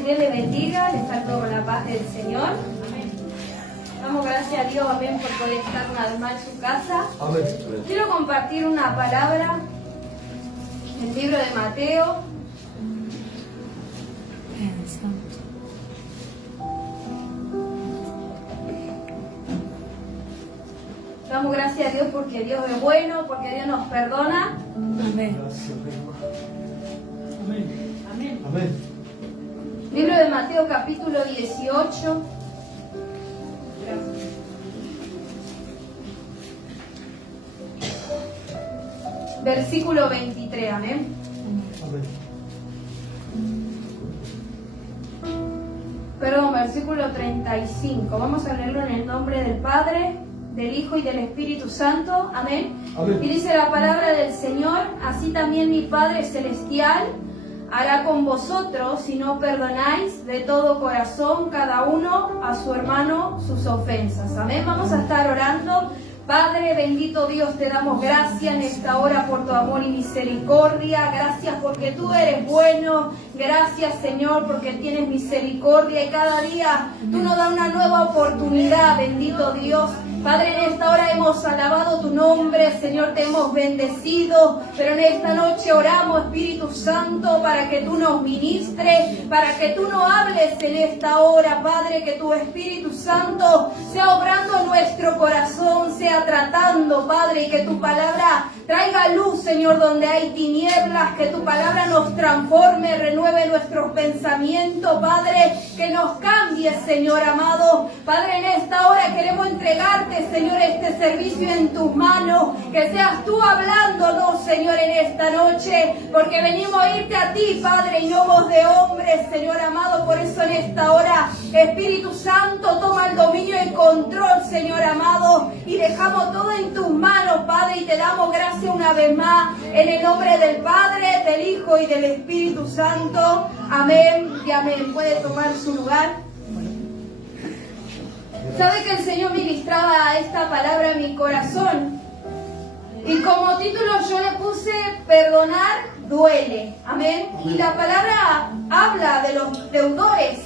hermanos, Dios les bendiga, les salto con la paz del Señor. Amén. Damos gracias a Dios, amén, por poder estar una vez más en su casa. Amén. Quiero compartir una palabra del libro de Mateo. Damos gracias a Dios porque Dios es bueno, porque Dios nos perdona. Amén. Amén. Amén. Amén. Libro de Mateo capítulo 18. Versículo 23, amén. Amén. Perdón, versículo 35. Vamos a leerlo en el nombre del Padre, del Hijo y del Espíritu Santo. Amén. Amén. Y dice la palabra del Señor: así también mi Padre Celestial hará con vosotros si no perdonáis de todo corazón cada uno a su hermano sus ofensas. Amén. Vamos a estar orando. Padre, bendito Dios, te damos gracias en esta hora por tu amor y misericordia. Gracias porque tú eres bueno. Gracias, Señor, porque tienes misericordia y cada día tú nos das una nueva oportunidad, bendito Dios. Padre, en esta hora hemos alabado tu nombre, Señor, te hemos bendecido, pero en esta noche oramos, Espíritu Santo, para que tú nos ministres, para que tú nos hables en esta hora, Padre, que tu Espíritu Santo sea obrando en nuestro corazón, sea tratando, Padre, y que tu palabra traiga luz, Señor, donde hay tinieblas, que tu palabra nos transforme, renueve nuestros pensamientos, Padre, que nos cambie, Señor amado. Padre, en esta hora queremos entregarte, Señor, este servicio en tus manos, que seas tú hablándonos, Señor, en esta noche, porque venimos a irte a ti, Padre, y no voz de hombres, Señor amado. Por eso en esta hora, Espíritu Santo, toma el dominio y control, Señor amado, y dejamos todo en tus manos, Padre, y te damos gracias una vez más, en el nombre del Padre, del Hijo y del Espíritu Santo. Amén y amén. Puede tomar su lugar. ¿Sabe que el Señor ministraba esta palabra en mi corazón? Y como título yo le puse: perdonar duele. Amén. Y la palabra habla de los deudores.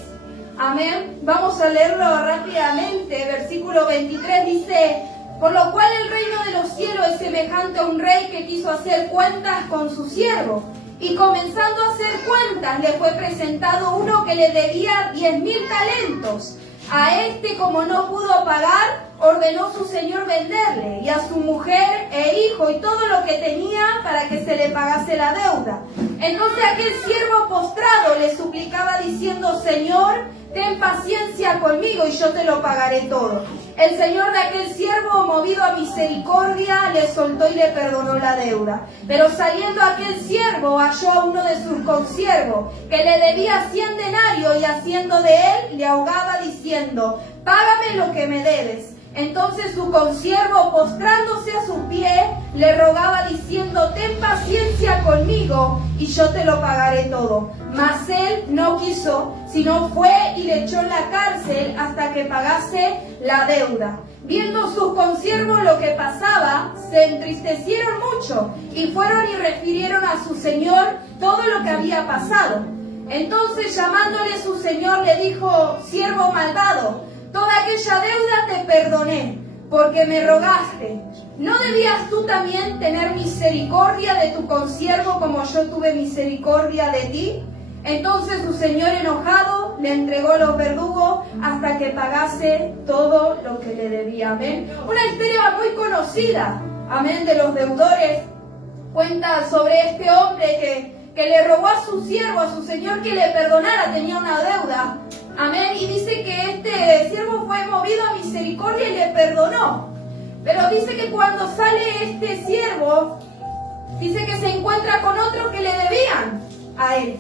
Amén. Vamos a leerlo rápidamente. Versículo 23 dice: por lo cual el reino de los cielos es semejante a un rey que quiso hacer cuentas con su siervo. Y comenzando a hacer cuentas, le fue presentado uno que le debía 10.000 talentos. A este, como no pudo pagar, ordenó su señor venderle, y a su mujer e hijo y todo lo que tenía, para que se le pagase la deuda. Entonces aquel siervo postrado le suplicaba diciendo: Señor, ten paciencia conmigo y yo te lo pagaré todo. El señor de aquel siervo, movido a misericordia, le soltó y le perdonó la deuda. Pero saliendo aquel siervo, halló a uno de sus consiervos, que le debía 100 denarios, y haciendo de él, le ahogaba diciendo: págame lo que me debes. Entonces su consiervo, postrándose a sus pies, le rogaba diciendo: ten paciencia conmigo y yo te lo pagaré todo. Mas él no quiso, sino fue y le echó en la cárcel hasta que pagase la deuda. Viendo sus consiervos lo que pasaba, se entristecieron mucho y fueron y refirieron a su señor todo lo que había pasado. Entonces, llamándole su señor, le dijo: siervo malvado, toda aquella deuda te perdoné, porque me rogaste. ¿No debías tú también tener misericordia de tu consiervo como yo tuve misericordia de ti? Entonces su señor, enojado, le entregó los verdugos hasta que pagase todo lo que le debía. Amén. Una historia muy conocida, amén, de los deudores. Cuenta sobre este hombre que le rogó a su siervo, a su señor, que le perdonara, tenía una deuda. Amén. Y dice que este siervo fue movido a misericordia y le perdonó. Pero dice que cuando sale este siervo, dice que se encuentra con otro que le debían a él.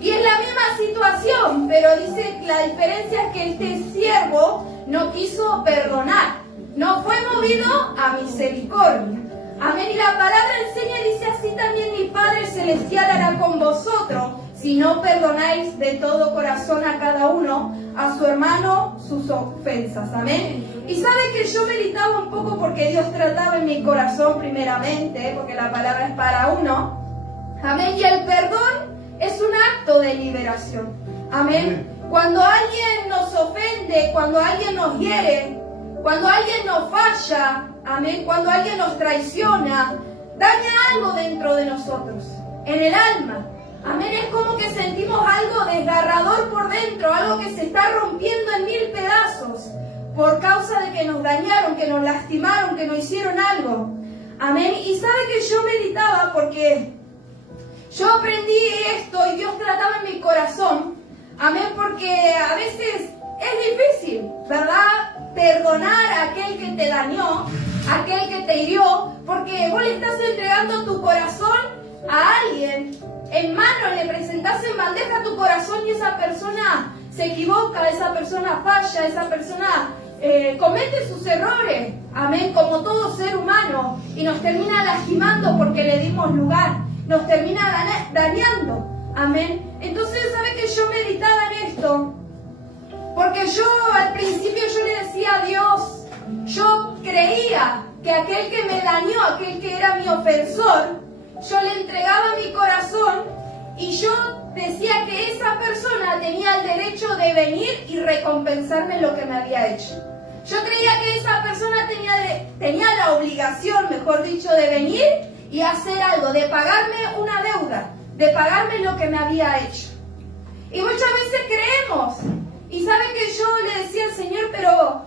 Y es la misma situación, pero dice que la diferencia es que este siervo no quiso perdonar. No fue movido a misericordia. Amén. Y la palabra enseña y dice: así también mi Padre Celestial hará con vosotros, si no perdonáis de todo corazón a cada uno, a su hermano, sus ofensas. Amén. Y sabe que yo meditaba un poco porque Dios trataba en mi corazón primeramente, porque la palabra es para uno. Amén. Y el perdón es un acto de liberación. Amén. Cuando alguien nos ofende, cuando alguien nos hiere, cuando alguien nos falla, amén, cuando alguien nos traiciona, daña algo dentro de nosotros, en el alma. Amén, es como que sentimos algo desgarrador por dentro, algo que se está rompiendo en 1000 pedazos por causa de que nos dañaron, que nos lastimaron, que nos hicieron algo. Amén, y sabe que yo meditaba porque yo aprendí esto y Dios trataba en mi corazón. Amén, porque a veces es difícil, ¿verdad? Perdonar a aquel que te dañó, a aquel que te hirió, porque vos le estás entregando tu corazón a alguien. En mano le presentás en bandeja tu corazón y esa persona se equivoca, esa persona falla, esa persona comete sus errores. Amén, como todo ser humano. Y nos termina lastimando porque le dimos lugar. Nos termina dañando. Amén. Entonces, ¿sabe que yo meditaba en esto? Porque yo al principio yo le decía a Dios, yo creía que aquel que me dañó, aquel que era mi ofensor, yo le entregaba mi corazón y yo decía que esa persona tenía el derecho de venir y recompensarme lo que me había hecho. Yo creía que esa persona tenía la obligación, mejor dicho, de venir y hacer algo, de pagarme una deuda, de pagarme lo que me había hecho. Y muchas veces creemos, y saben que yo le decía al Señor, pero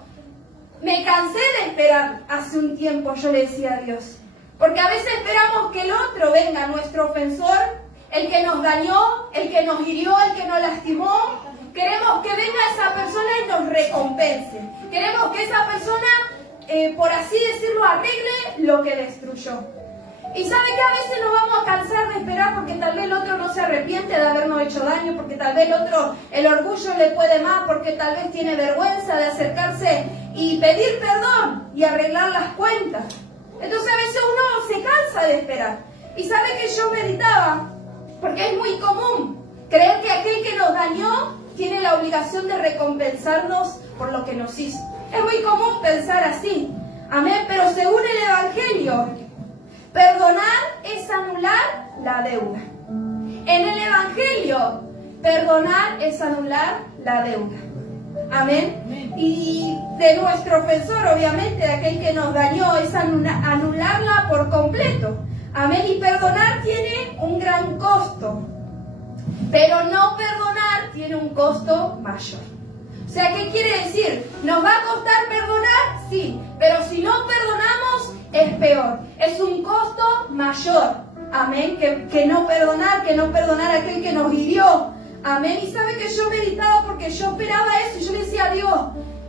me cansé de esperar hace un tiempo, yo le decía a Dios. Porque a veces esperamos que el otro venga, nuestro ofensor, el que nos dañó, el que nos hirió, el que nos lastimó. Queremos que venga esa persona y nos recompense. Queremos que esa persona, por así decirlo, arregle lo que destruyó. Y sabe que a veces nos vamos a cansar de esperar porque tal vez el otro no se arrepiente de habernos hecho daño, porque tal vez el otro, el orgullo le puede más, porque tal vez tiene vergüenza de acercarse y pedir perdón y arreglar las cuentas. Entonces a veces uno se cansa de esperar. Y sabe que yo meditaba, porque es muy común creer que aquel que nos dañó tiene la obligación de recompensarnos por lo que nos hizo. Es muy común pensar así. Amén, pero según el Evangelio, perdonar es anular la deuda. En el Evangelio, perdonar es anular la deuda. Amén. Y de nuestro ofensor, obviamente, de aquel que nos dañó, es anularla por completo. Amén. Y perdonar tiene un gran costo. Pero no perdonar tiene un costo mayor. O sea, ¿qué quiere decir? ¿Nos va a costar perdonar? Sí. Pero si no perdonamos, es peor. Es un costo mayor. Amén. Que no perdonar a aquel que nos hirió. Amén. Y sabe que yo meditaba porque yo esperaba eso. Y yo le decía a Dios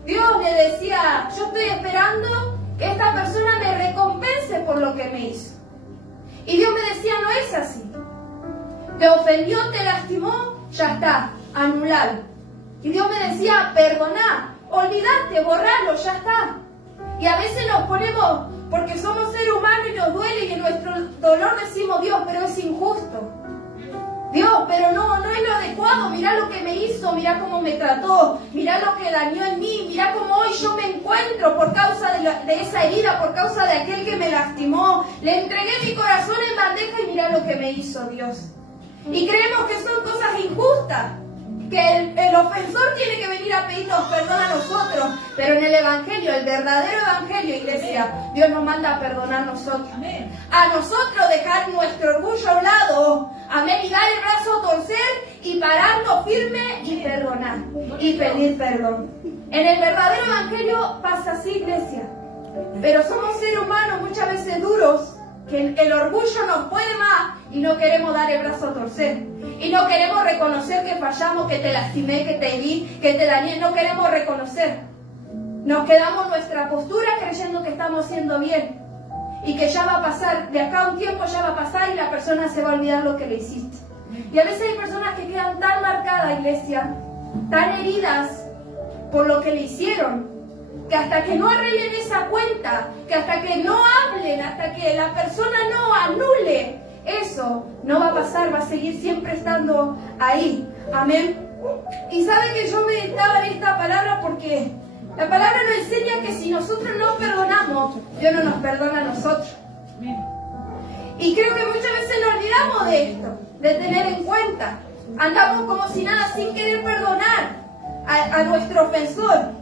le decía, yo estoy esperando que esta persona me recompense por lo que me hizo. Y Dios me decía, no es así. Te ofendió, te lastimó, ya está, anulado. Y Dios me decía, perdoná, olvidate, borralo, ya está. Y a veces nos ponemos, porque somos seres humanos y nos duele y en nuestro dolor decimos, Dios, pero es injusto. Dios, pero no es lo adecuado, mirá lo que me hizo, mirá cómo me trató, mirá lo que dañó en mí, mirá cómo hoy yo me encuentro por causa de esa herida, por causa de aquel que me lastimó. Le entregué mi corazón en bandeja y mirá lo que me hizo Dios. Y creemos que son cosas injustas, que el ofensor tiene que venir a pedirnos perdón a nosotros, pero en el Evangelio, el verdadero Evangelio, iglesia, Dios nos manda a perdonar a nosotros. A nosotros dejar nuestro orgullo a un lado, amén, y dar el brazo a torcer y pararnos firme y perdonar y pedir perdón. En el verdadero Evangelio pasa así, iglesia, pero somos seres humanos muchas veces duros, que el orgullo nos puede más y no queremos dar el brazo a torcer. Y no queremos reconocer que fallamos, que te lastimé, que te herí, que te dañé. No queremos reconocer. Nos quedamos en nuestra postura creyendo que estamos haciendo bien. Y que ya va a pasar, de acá a un tiempo ya va a pasar y la persona se va a olvidar lo que le hiciste. Y a veces hay personas que quedan tan marcadas, iglesia, tan heridas por lo que le hicieron, que hasta que no arreglen esa cuenta, que hasta que no hablen, hasta que la persona no anule eso, no va a pasar, va a seguir siempre estando ahí. Amén. Y sabe que yo meditaba en esta palabra porque la palabra nos enseña que si nosotros no perdonamos, Dios no nos perdona a nosotros. Y creo que muchas veces nos olvidamos de esto, de tener en cuenta. andamos como si nada, sin querer perdonar a nuestro ofensor.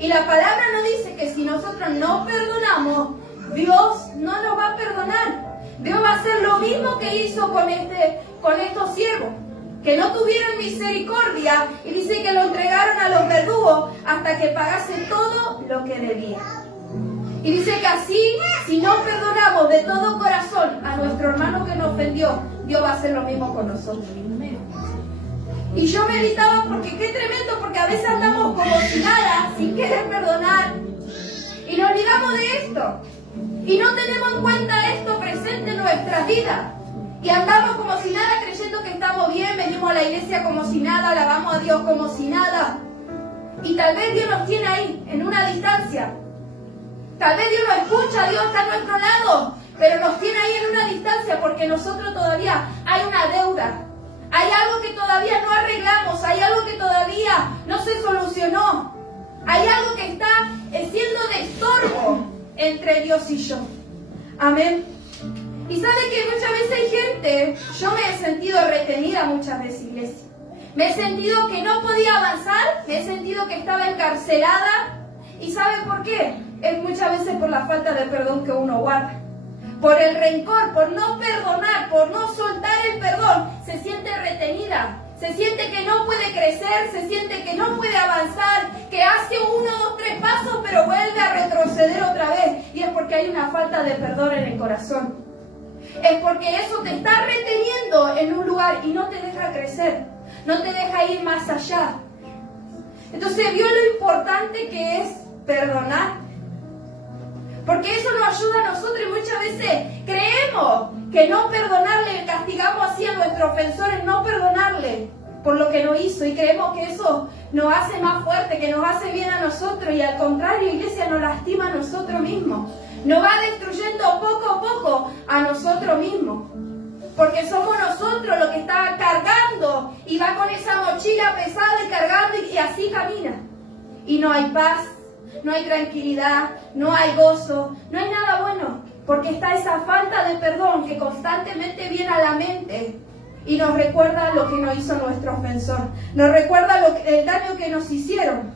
Y la palabra nos dice que si nosotros no perdonamos, Dios no nos va a perdonar. Dios va a hacer lo mismo que hizo con estos siervos, que no tuvieron misericordia, y dice que lo entregaron a los verdugos hasta que pagase todo lo que debía. Y dice que así, si no perdonamos de todo corazón a nuestro hermano que nos ofendió, Dios va a hacer lo mismo con nosotros. Y yo meditaba porque qué tremendo, porque a veces andamos como si nada, sin querer perdonar, y nos olvidamos de esto, y no tenemos en cuenta esto presente en nuestras vidas, y andamos como si nada, creyendo que estamos bien, venimos a la iglesia como si nada, alabamos a Dios como si nada, y tal vez Dios nos tiene ahí, en una distancia. Tal vez Dios nos escucha, Dios está a nuestro lado, pero nos tiene ahí en una distancia porque nosotros todavía hay una deuda. Hay algo que todavía no arreglamos, hay algo que todavía no se solucionó. Hay algo que está siendo de estorbo entre Dios y yo. Amén. Y sabe que muchas veces hay gente, yo me he sentido retenida muchas veces, iglesia. Me he sentido que no podía avanzar, me he sentido que estaba encarcelada. ¿Y sabe por qué? Es muchas veces por la falta de perdón que uno guarda. Por el rencor, por no perdonar, por no soltar el perdón, se siente retenida, se siente que no puede crecer, se siente que no puede avanzar, que hace 1, 2, 3 pasos, pero vuelve a retroceder otra vez. Y es porque hay una falta de perdón en el corazón. Es porque eso te está reteniendo en un lugar y no te deja crecer, no te deja ir más allá. Entonces vio lo importante que es perdonar. Porque eso nos ayuda a nosotros y muchas veces creemos que no perdonarle, castigamos así a nuestro ofensor en no perdonarle por lo que nos hizo y creemos que eso nos hace más fuerte, que nos hace bien a nosotros y al contrario, iglesia, nos lastima a nosotros mismos. Nos va destruyendo poco a poco a nosotros mismos. Porque somos nosotros los que está cargando y va con esa mochila pesada y cargando y así camina. Y no hay paz. No hay tranquilidad, no hay gozo, no hay nada bueno, porque está esa falta de perdón que constantemente viene a la mente y nos recuerda lo que nos hizo nuestro ofensor, nos recuerda el daño que nos hicieron.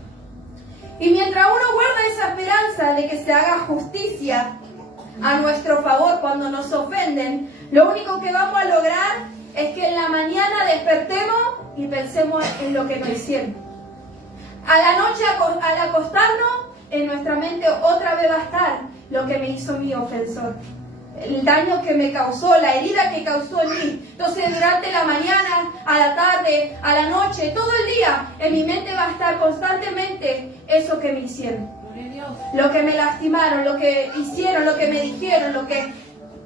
Y mientras uno guarda esa esperanza de que se haga justicia a nuestro favor cuando nos ofenden, lo único que vamos a lograr es que en la mañana despertemos y pensemos en lo que nos hicieron. A la noche, al acostarnos, en nuestra mente otra vez va a estar lo que me hizo mi ofensor. El daño que me causó, la herida que causó en mí. Entonces, durante la mañana, a la tarde, a la noche, todo el día, en mi mente va a estar constantemente eso que me hicieron. Lo que me lastimaron, lo que hicieron, lo que me dijeron,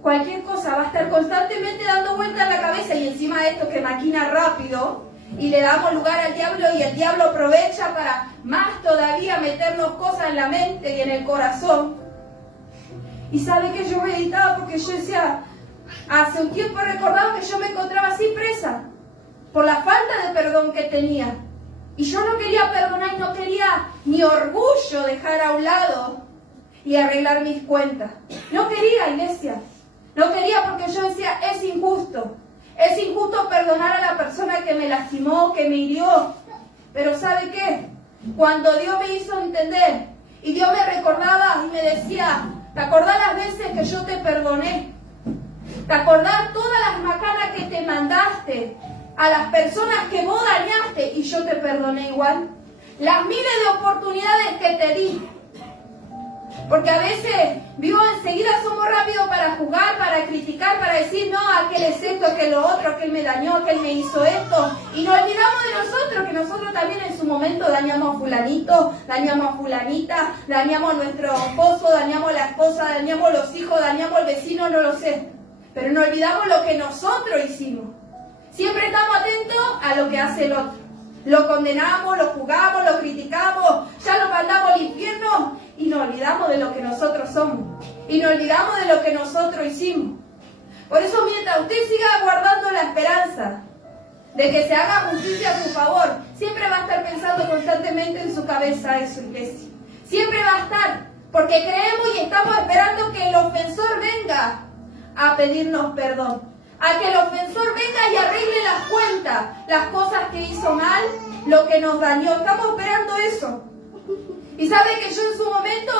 cualquier cosa va a estar constantemente dando vueltas en la cabeza y encima de esto que maquina rápido. Y le damos lugar al diablo y el diablo aprovecha para más todavía meternos cosas en la mente y en el corazón. Y sabe que yo meditaba porque yo decía, hace un tiempo recordaba que yo me encontraba así presa por la falta de perdón que tenía. Y yo no quería perdonar y no quería mi orgullo dejar a un lado y arreglar mis cuentas. No quería, iglesia. No quería porque yo decía, es injusto. Es injusto perdonar a la persona que me lastimó, que me hirió. Pero ¿sabe qué? Cuando Dios me hizo entender y Dios me recordaba y me decía, ¿te acordás las veces que yo te perdoné? ¿Te acordás todas las macanas que te mandaste a las personas que vos dañaste y yo te perdoné igual? Las miles de oportunidades que te di. Porque a veces, enseguida somos rápidos para juzgar, para criticar, para decir, no, aquel es esto, aquel lo otro, aquel me dañó, aquel me hizo esto. Y nos olvidamos de nosotros, que nosotros también en su momento dañamos a fulanito, dañamos a fulanita, dañamos a nuestro esposo, dañamos a la esposa, dañamos a los hijos, dañamos al vecino, no lo sé. Pero no olvidamos lo que nosotros hicimos. Siempre estamos atentos a lo que hace el otro. Lo condenamos, lo juzgamos, lo criticamos, ya lo mandamos al infierno y nos olvidamos de lo que nosotros somos. Y nos olvidamos de lo que nosotros hicimos. Por eso mientras usted siga guardando la esperanza de que se haga justicia a su favor, siempre va a estar pensando constantemente en su cabeza eso, iglesia. Siempre va a estar, porque creemos y estamos esperando que el ofensor venga a pedirnos perdón. A que el ofensor venga y arregle las cuentas. justicia las cosas que hizo mal, lo que nos dañó. Estamos esperando eso. Y sabe que yo en su momento,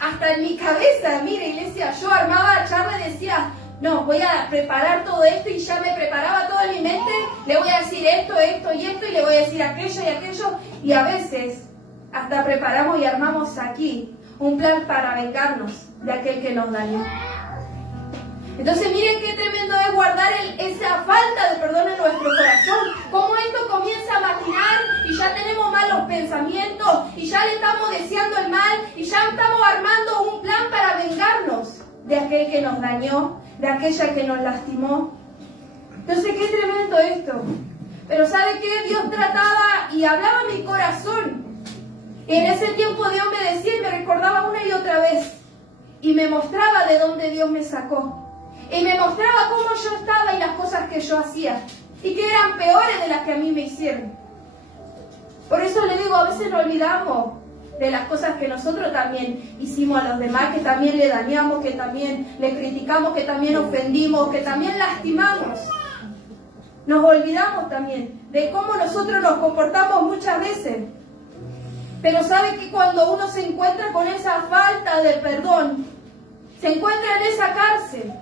hasta en mi cabeza, mire iglesia, yo armaba charla y decía, no, voy a preparar todo esto, y ya me preparaba todo en mi mente, le voy a decir esto, esto y esto, y le voy a decir aquello y aquello, y a veces hasta preparamos y armamos aquí un plan para vengarnos de aquel que nos dañó. Entonces miren qué tremendo es guardar esa falta de perdón en nuestro corazón. Cómo esto comienza a maquinar y ya tenemos malos pensamientos y ya le estamos deseando el mal y ya estamos armando un plan para vengarnos de aquel que nos dañó, de aquella que nos lastimó. Entonces qué tremendo esto. Pero ¿sabe qué? Dios trataba y hablaba a mi corazón. Y en ese tiempo Dios me decía y me recordaba una y otra vez. Y me mostraba de dónde Dios me sacó. Y me mostraba cómo yo estaba y las cosas que yo hacía. Y que eran peores de las que a mí me hicieron. Por eso le digo, a veces nos olvidamos de las cosas que nosotros también hicimos a los demás, que también le dañamos, que también le criticamos, que también ofendimos, que también lastimamos. Nos olvidamos también de cómo nosotros nos comportamos muchas veces. Pero sabe que cuando uno se encuentra con esa falta de perdón, se encuentra en esa cárcel.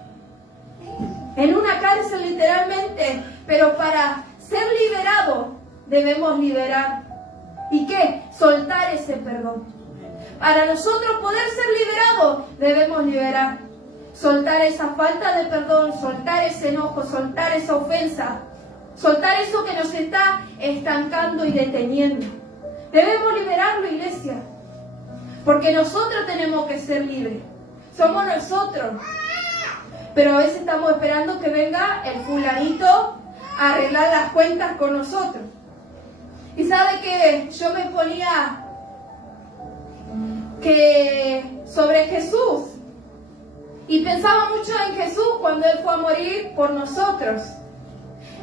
En una cárcel literalmente, pero para ser liberado debemos liberar. ¿Y qué? Soltar ese perdón. Para nosotros poder ser liberados debemos liberar. Soltar esa falta de perdón, soltar ese enojo, soltar esa ofensa, soltar eso que nos está estancando y deteniendo. Debemos liberarlo, iglesia, porque nosotros tenemos que ser libres. Somos nosotros. Pero a veces estamos esperando que venga el fulanito a arreglar las cuentas con nosotros. Y sabe que yo me ponía sobre Jesús. Y pensaba mucho en Jesús cuando Él fue a morir por nosotros.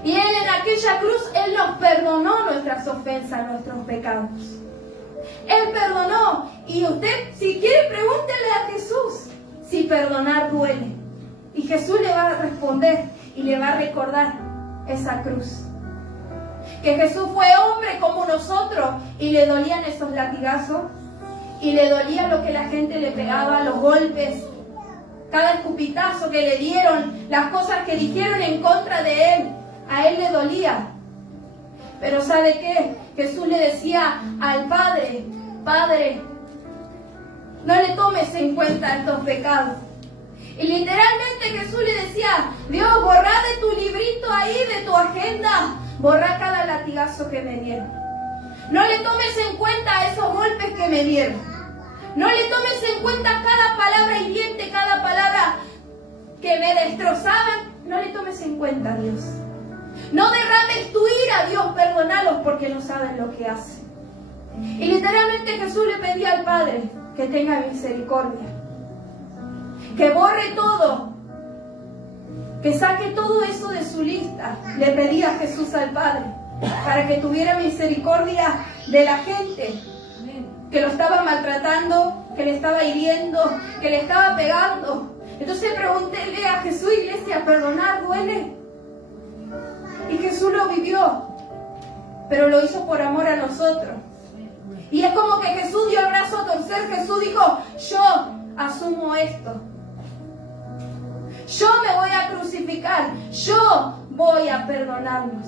Y Él en aquella cruz, Él nos perdonó nuestras ofensas, nuestros pecados. Él perdonó. Y usted, si quiere, pregúntele a Jesús si perdonar duele. Y Jesús le va a responder y le va a recordar esa cruz. Que Jesús fue hombre como nosotros y le dolían esos latigazos. Y le dolía lo que la gente le pegaba, los golpes, cada escupitazo que le dieron, las cosas que dijeron en contra de Él. A Él le dolía. Pero ¿sabe qué? Jesús le decía al Padre, Padre, no le tomes en cuenta estos pecados. Y literalmente Jesús le decía, Dios, borra de tu librito ahí, de tu agenda, borra cada latigazo que me dieron. No le tomes en cuenta esos golpes que me dieron. No le tomes en cuenta cada palabra hiriente, cada palabra que me destrozaban. No le tomes en cuenta, Dios. No derrames tu ira, Dios, perdónalos porque no saben lo que hacen. Y literalmente Jesús le pedía al Padre que tenga misericordia. Que borre todo, que saque todo eso de su lista. Le pedía a Jesús al Padre para que tuviera misericordia de la gente que lo estaba maltratando, que le estaba hiriendo, que le estaba pegando. Entonces pregúntele a Jesús, iglesia, ¿perdonar duele? Y Jesús lo vivió, pero lo hizo por amor a nosotros. Y es como que Jesús dio el brazo a torcer. Jesús dijo, yo asumo esto. Yo me voy a crucificar. Yo voy a perdonarnos.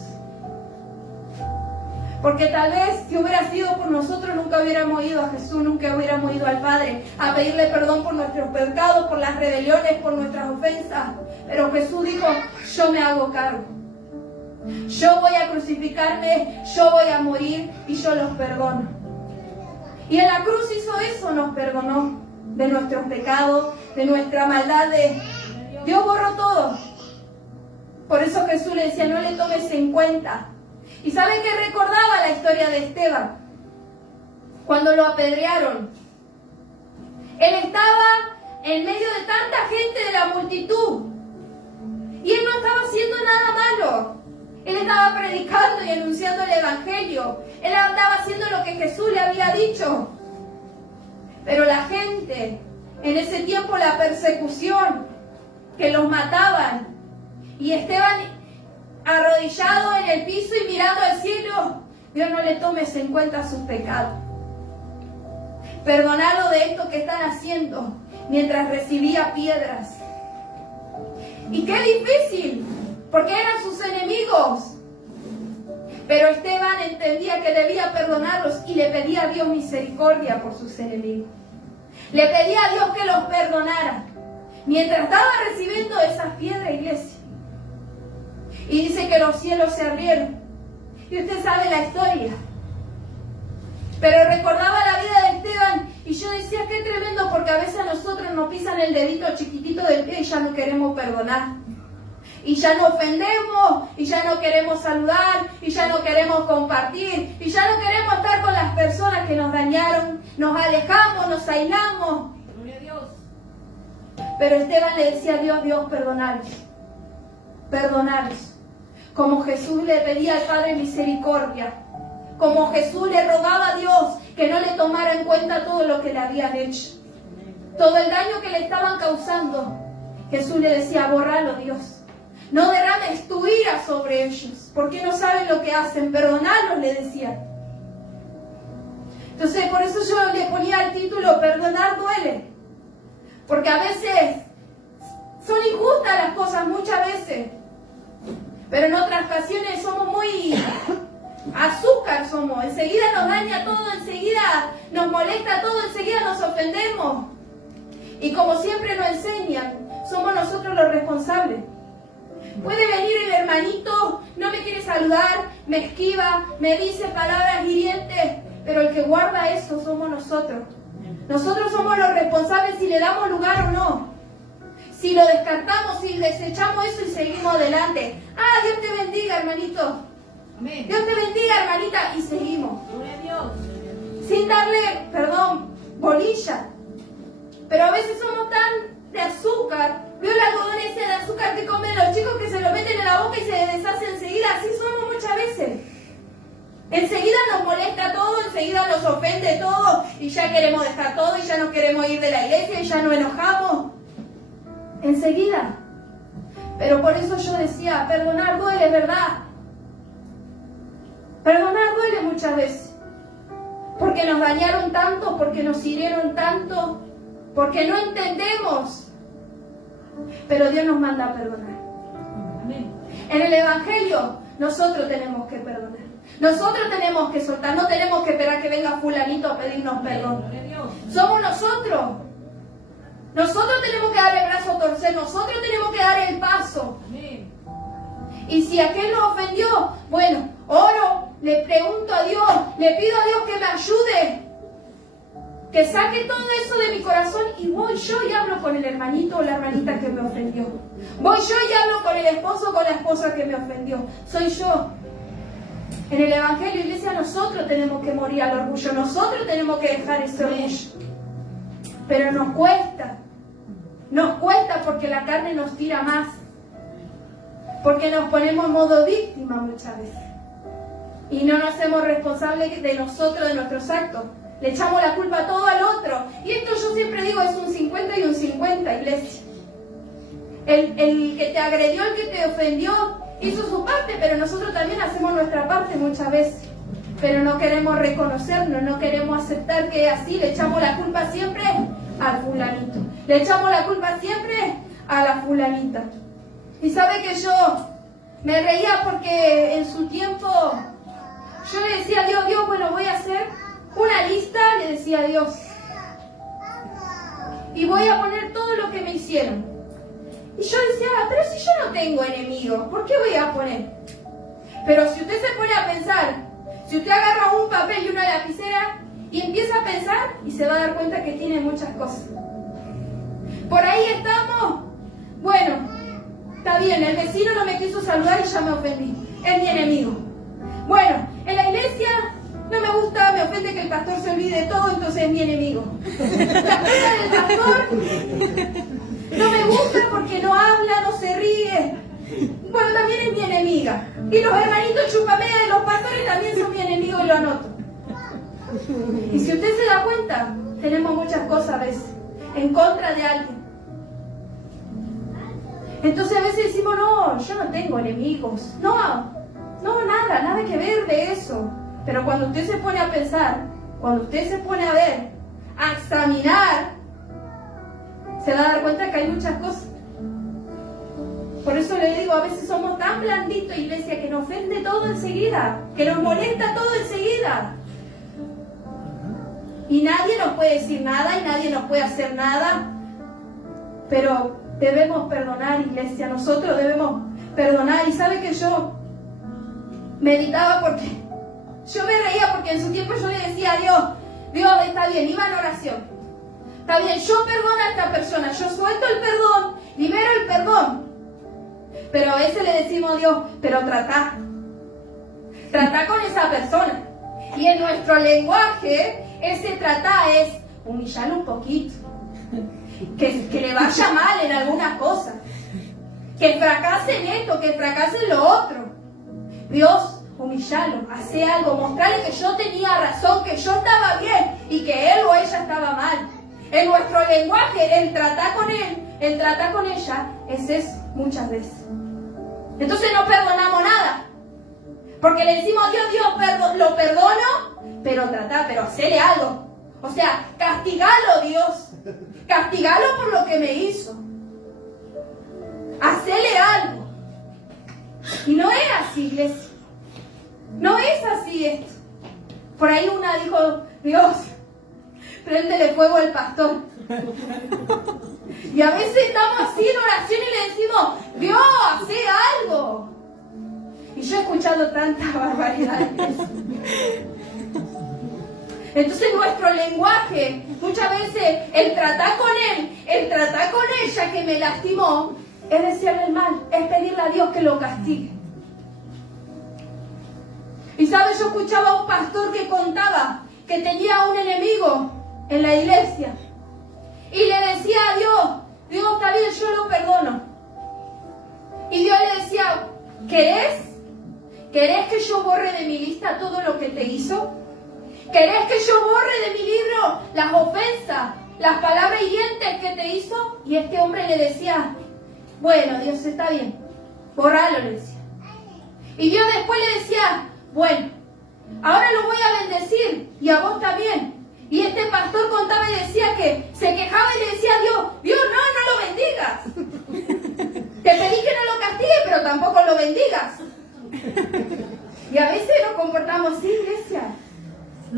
Porque tal vez si hubiera sido por nosotros nunca hubiéramos ido a Jesús, nunca hubiéramos ido al Padre a pedirle perdón por nuestros pecados, por las rebeliones, por nuestras ofensas. Pero Jesús dijo, yo me hago cargo. Yo voy a crucificarme, yo voy a morir y yo los perdono. Y en la cruz hizo eso, nos perdonó de nuestros pecados, de nuestra maldad. Dios borró todo. Por eso Jesús le decía, no le tomes en cuenta. ¿Y saben qué recordaba la historia de Esteban? Cuando lo apedrearon. Él estaba en medio de tanta gente de la multitud. Y él no estaba haciendo nada malo. Él estaba predicando y anunciando el Evangelio. Él andaba haciendo lo que Jesús le había dicho. Pero la gente, en ese tiempo la persecución, que los mataban. Y Esteban arrodillado en el piso y mirando al cielo, Dios, no le tomes en cuenta sus pecados. Perdonarlo de esto que están haciendo mientras recibía piedras. Y qué difícil, porque eran sus enemigos. Pero Esteban entendía que debía perdonarlos y le pedía a Dios misericordia por sus enemigos. Le pedía a Dios que los perdonara mientras estaba recibiendo esas piedras, iglesia. Y dice que los cielos se abrieron. Y usted sabe la historia. Pero recordaba la vida de Esteban y yo decía, qué tremendo, porque a veces a nosotros nos pisan el dedito chiquitito del pie y ya no queremos perdonar. Y ya no ofendemos, y ya no queremos saludar, y ya no queremos compartir, y ya no queremos estar con las personas que nos dañaron. Nos alejamos, nos aislamos. Gloria a Dios. Pero Esteban le decía a Dios, Dios, perdonarlos. Perdonarlos. Como Jesús le pedía al Padre misericordia. Como Jesús le rogaba a Dios que no le tomara en cuenta todo lo que le habían hecho. Todo el daño que le estaban causando. Jesús le decía, borralo, Dios. No derrames tu ira sobre ellos, porque no saben lo que hacen. Perdonarlos, le decía. Entonces, por eso yo le ponía el título, perdonar duele. Porque a veces son injustas las cosas, muchas veces. Pero en otras ocasiones somos muy azúcar, somos. Enseguida nos daña todo, enseguida nos molesta todo, enseguida nos ofendemos. Y como siempre nos enseñan, somos nosotros los responsables. Puede venir el hermanito, no me quiere saludar, me esquiva, me dice palabras hirientes, pero el que guarda eso somos nosotros. Nosotros somos los responsables si le damos lugar o no. Si lo descartamos, si desechamos eso y seguimos adelante. Ah, Dios te bendiga, hermanito. Amén. Dios te bendiga, hermanita, y seguimos. Gloria a Dios. Sin darle, bolilla. Pero a veces somos tan de azúcar. Veo el algodón ese de azúcar que comen los chicos que se lo meten en la boca y se deshace enseguida. Así somos muchas veces. Enseguida nos molesta todo, enseguida nos ofende todo y ya queremos dejar todo y ya no queremos ir de la iglesia y ya nos enojamos. Enseguida. Pero por eso yo decía, perdonar duele, ¿verdad? Perdonar duele muchas veces. Porque nos dañaron tanto, porque nos hirieron tanto, porque no entendemos. Pero Dios nos manda a perdonar. Amén. En el Evangelio, nosotros tenemos que perdonar. Nosotros tenemos que soltar, no tenemos que esperar que venga fulanito a pedirnos perdón. Gloria a Dios. Somos nosotros. Nosotros tenemos que dar el brazo a torcer, nosotros tenemos que dar el paso. Amén. Y si aquel nos ofendió, bueno, oro, le pregunto a Dios, le pido a Dios que me ayude, que saque todo eso de mi corazón y voy yo y hablo con el hermanito o la hermanita que me ofendió. Voy yo y hablo con el esposo o con la esposa que me ofendió. Soy yo. En el Evangelio, iglesia, nosotros tenemos que morir al orgullo, nosotros tenemos que dejar ese orgullo. Pero nos cuesta porque la carne nos tira más. Porque nos ponemos en modo víctima muchas veces. Y no nos hacemos responsables de nosotros, de nuestros actos. Le echamos la culpa todo al otro. Y esto yo siempre digo, es un 50 y un 50, iglesia. El que te agredió, el que te ofendió, hizo su parte, pero nosotros también hacemos nuestra parte muchas veces. Pero no queremos reconocernos, no queremos aceptar que así le echamos la culpa siempre al fulanito. Le echamos la culpa siempre a la fulanita. Y sabe que yo me reía porque en su tiempo yo le decía a Dios, bueno, voy a hacer una lista, le decía a Dios. Y voy a poner todo lo que me hicieron. Y yo decía, pero si yo no tengo enemigos, ¿por qué voy a poner? Pero si usted se pone a pensar, si usted agarra un papel y una lapicera y empieza a pensar y se va a dar cuenta que tiene muchas cosas. Por ahí estamos, bueno, está bien, el vecino no me quiso saludar y ya me ofendí, es mi enemigo. Bueno, en la iglesia no me gusta, me ofende que el pastor se olvide de todo, entonces es mi enemigo. La esposa del pastor no me gusta porque no habla, no se ríe. Bueno, también es mi enemiga. Y los hermanitos chupamea de los pastores también son mi enemigo y lo anoto. Y si usted se da cuenta, tenemos muchas cosas a veces en contra de alguien. Entonces a veces decimos, no, yo no tengo enemigos. No, nada que ver de eso. Pero cuando usted se pone a pensar, cuando usted se pone a ver, a examinar, se va a dar cuenta que hay muchas cosas. Por eso le digo, a veces somos tan blanditos, iglesia, que nos ofende todo enseguida, que nos molesta todo enseguida. Y nadie nos puede decir nada y nadie nos puede hacer nada. Pero debemos perdonar, iglesia, nosotros debemos perdonar. Y sabe que yo meditaba porque yo me reía porque en su tiempo yo le decía a Dios, Dios, está bien, iba en oración. Está bien, yo perdono a esta persona, yo suelto el perdón, libero el perdón. Pero a veces le decimos a Dios, pero trata con esa persona. Y en nuestro lenguaje, ese tratar es humillarlo un poquito. Que le vaya mal en algunas cosas. Que fracase en esto, que fracase en lo otro. Dios, humillarlo, hace algo, mostrarle que yo tenía razón, que yo estaba bien y que él o ella estaba mal. En nuestro lenguaje, el tratar con él, el tratar con ella, es eso muchas veces. Entonces no perdonamos nada. Porque le decimos a Dios, lo perdono, pero pero hacele algo. O sea, castigalo, Dios. Castigalo por lo que me hizo. Hacele algo. Y no es así, iglesia. No es así esto. Por ahí una dijo, Dios, préndele fuego al pastor. Y a veces estamos así en oración y le decimos, Dios, hace algo. Y yo he escuchado tanta barbaridad. Entonces nuestro lenguaje, muchas veces el tratar con él, el tratar con ella que me lastimó, es desearle el mal, es pedirle a Dios que lo castigue. Y sabes, yo escuchaba a un pastor que contaba que tenía un enemigo en la iglesia. Y le decía a Dios, Dios, está bien, yo lo perdono. Y Dios le decía, ¿querés que yo borre de mi lista todo lo que te hizo? ¿Querés que yo borre de mi libro las ofensas, las palabras hirientes que te hizo? Y este hombre le decía, bueno, Dios, está bien, borralo, le decía. Y Dios después le decía, bueno, ahora lo voy a bendecir y a vos también. Y este pastor contaba y decía que se quejaba y le decía a Dios, Dios, no lo bendigas. Te pedí que no lo castigues, pero tampoco lo bendigas. Y a veces nos comportamos así, iglesia.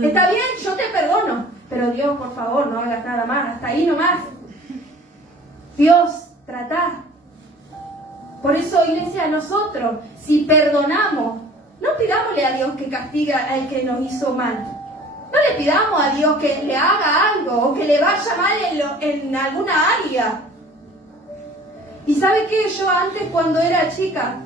Está bien, yo te perdono, pero Dios, por favor, no hagas nada más, hasta ahí nomás. Dios, tratá. Por eso, iglesia, nosotros, si perdonamos, no pidámosle a Dios que castigue al que nos hizo mal. No le pidamos a Dios que le haga algo o que le vaya mal en alguna área. Y ¿sabe qué? Yo antes, cuando era chica,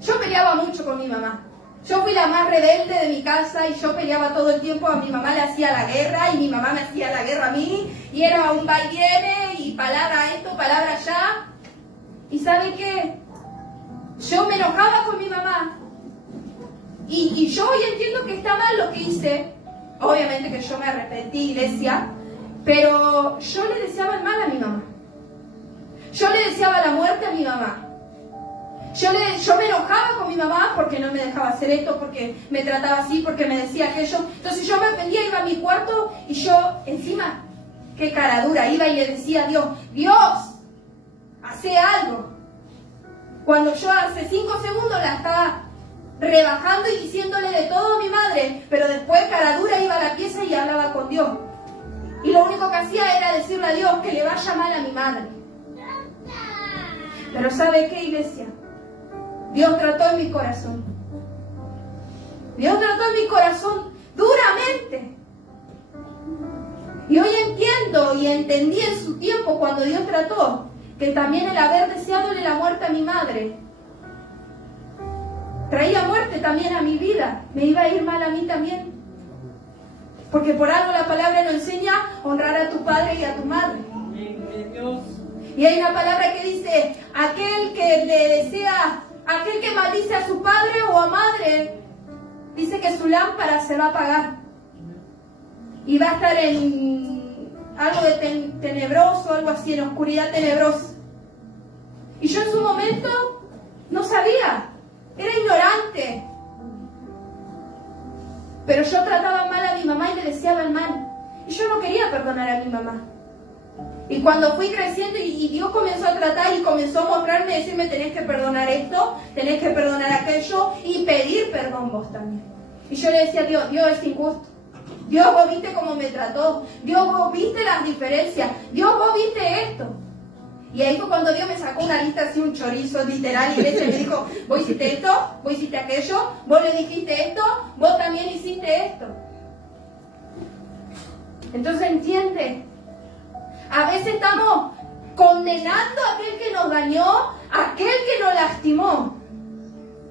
yo peleaba mucho con mi mamá. Yo fui la más rebelde de mi casa y yo peleaba todo el tiempo. A mi mamá le hacía la guerra y mi mamá me hacía la guerra a mí. Y era un va y viene y palabra esto, palabra allá. ¿Y sabe qué? Yo me enojaba con mi mamá. Y yo hoy entiendo que está mal lo que hice. Obviamente que yo me arrepentí, iglesia. Pero yo le deseaba el mal a mi mamá. Yo le deseaba la muerte a mi mamá. Yo me enojaba con mi mamá porque no me dejaba hacer esto, porque me trataba así, porque me decía aquello. Entonces yo me ofendía, iba a mi cuarto y yo, encima, qué cara dura, iba y le decía a Dios, Dios, hace algo. Cuando yo hace 5 segundos la estaba rebajando y diciéndole de todo a mi madre, pero después cara dura iba a la pieza y hablaba con Dios. Y lo único que hacía era decirle a Dios que le vaya mal a mi madre. Pero ¿sabe qué, iglesia? Dios trató en mi corazón. Dios trató en mi corazón duramente. Y hoy entiendo y entendí en su tiempo cuando Dios trató que también el haber deseadole la muerte a mi madre traía muerte también a mi vida. Me iba a ir mal a mí también. Porque por algo la palabra nos enseña a honrar a tu padre y a tu madre. Y hay una palabra que dice, aquel que maldice a su padre o a madre, dice que su lámpara se va a apagar. Y va a estar en algo de tenebroso, algo así, en oscuridad tenebrosa. Y yo en su momento no sabía, era ignorante. Pero yo trataba mal a mi mamá y le deseaba el mal. Y yo no quería perdonar a mi mamá. Y cuando fui creciendo y Dios comenzó a tratar y comenzó a mostrarme, decirme, tenés que perdonar esto, tenés que perdonar aquello y pedir perdón vos también. Y yo le decía a Dios, Dios es injusto. Dios, vos viste cómo me trató. Dios, vos viste las diferencias. Dios, vos viste esto. Y ahí fue cuando Dios me sacó una lista así, un chorizo literal, y me dijo, vos hiciste esto, vos hiciste aquello, vos le dijiste esto, vos también hiciste esto. Entonces entiende, a veces estamos condenando a aquel que nos dañó, a aquel que nos lastimó,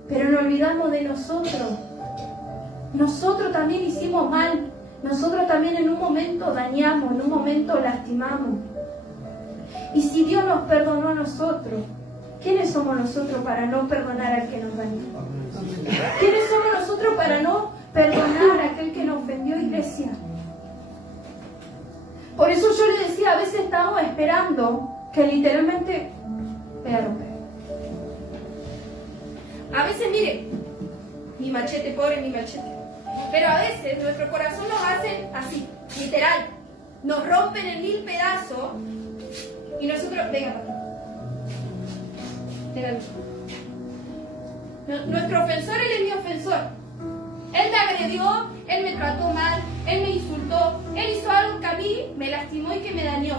pero nos olvidamos de nosotros. Nosotros también hicimos mal, nosotros también en un momento dañamos, en un momento lastimamos. Y si Dios nos perdonó a nosotros, ¿quiénes somos nosotros para no perdonar al que nos dañó? ¿Quiénes somos nosotros para no perdonar a aquel que nos ofendió, iglesia? Por eso yo le decía, a veces estamos esperando que literalmente me voy a romper. A veces, mire, mi machete, pobre mi machete. Pero a veces nuestro corazón nos hace así, literal. Nos rompen en 1000 pedazos y nosotros, venga, nuestro ofensor, él es mi ofensor. Él me agredió, él me trató mal, él me insultó, él hizo algo que a mí me lastimó y que me dañó.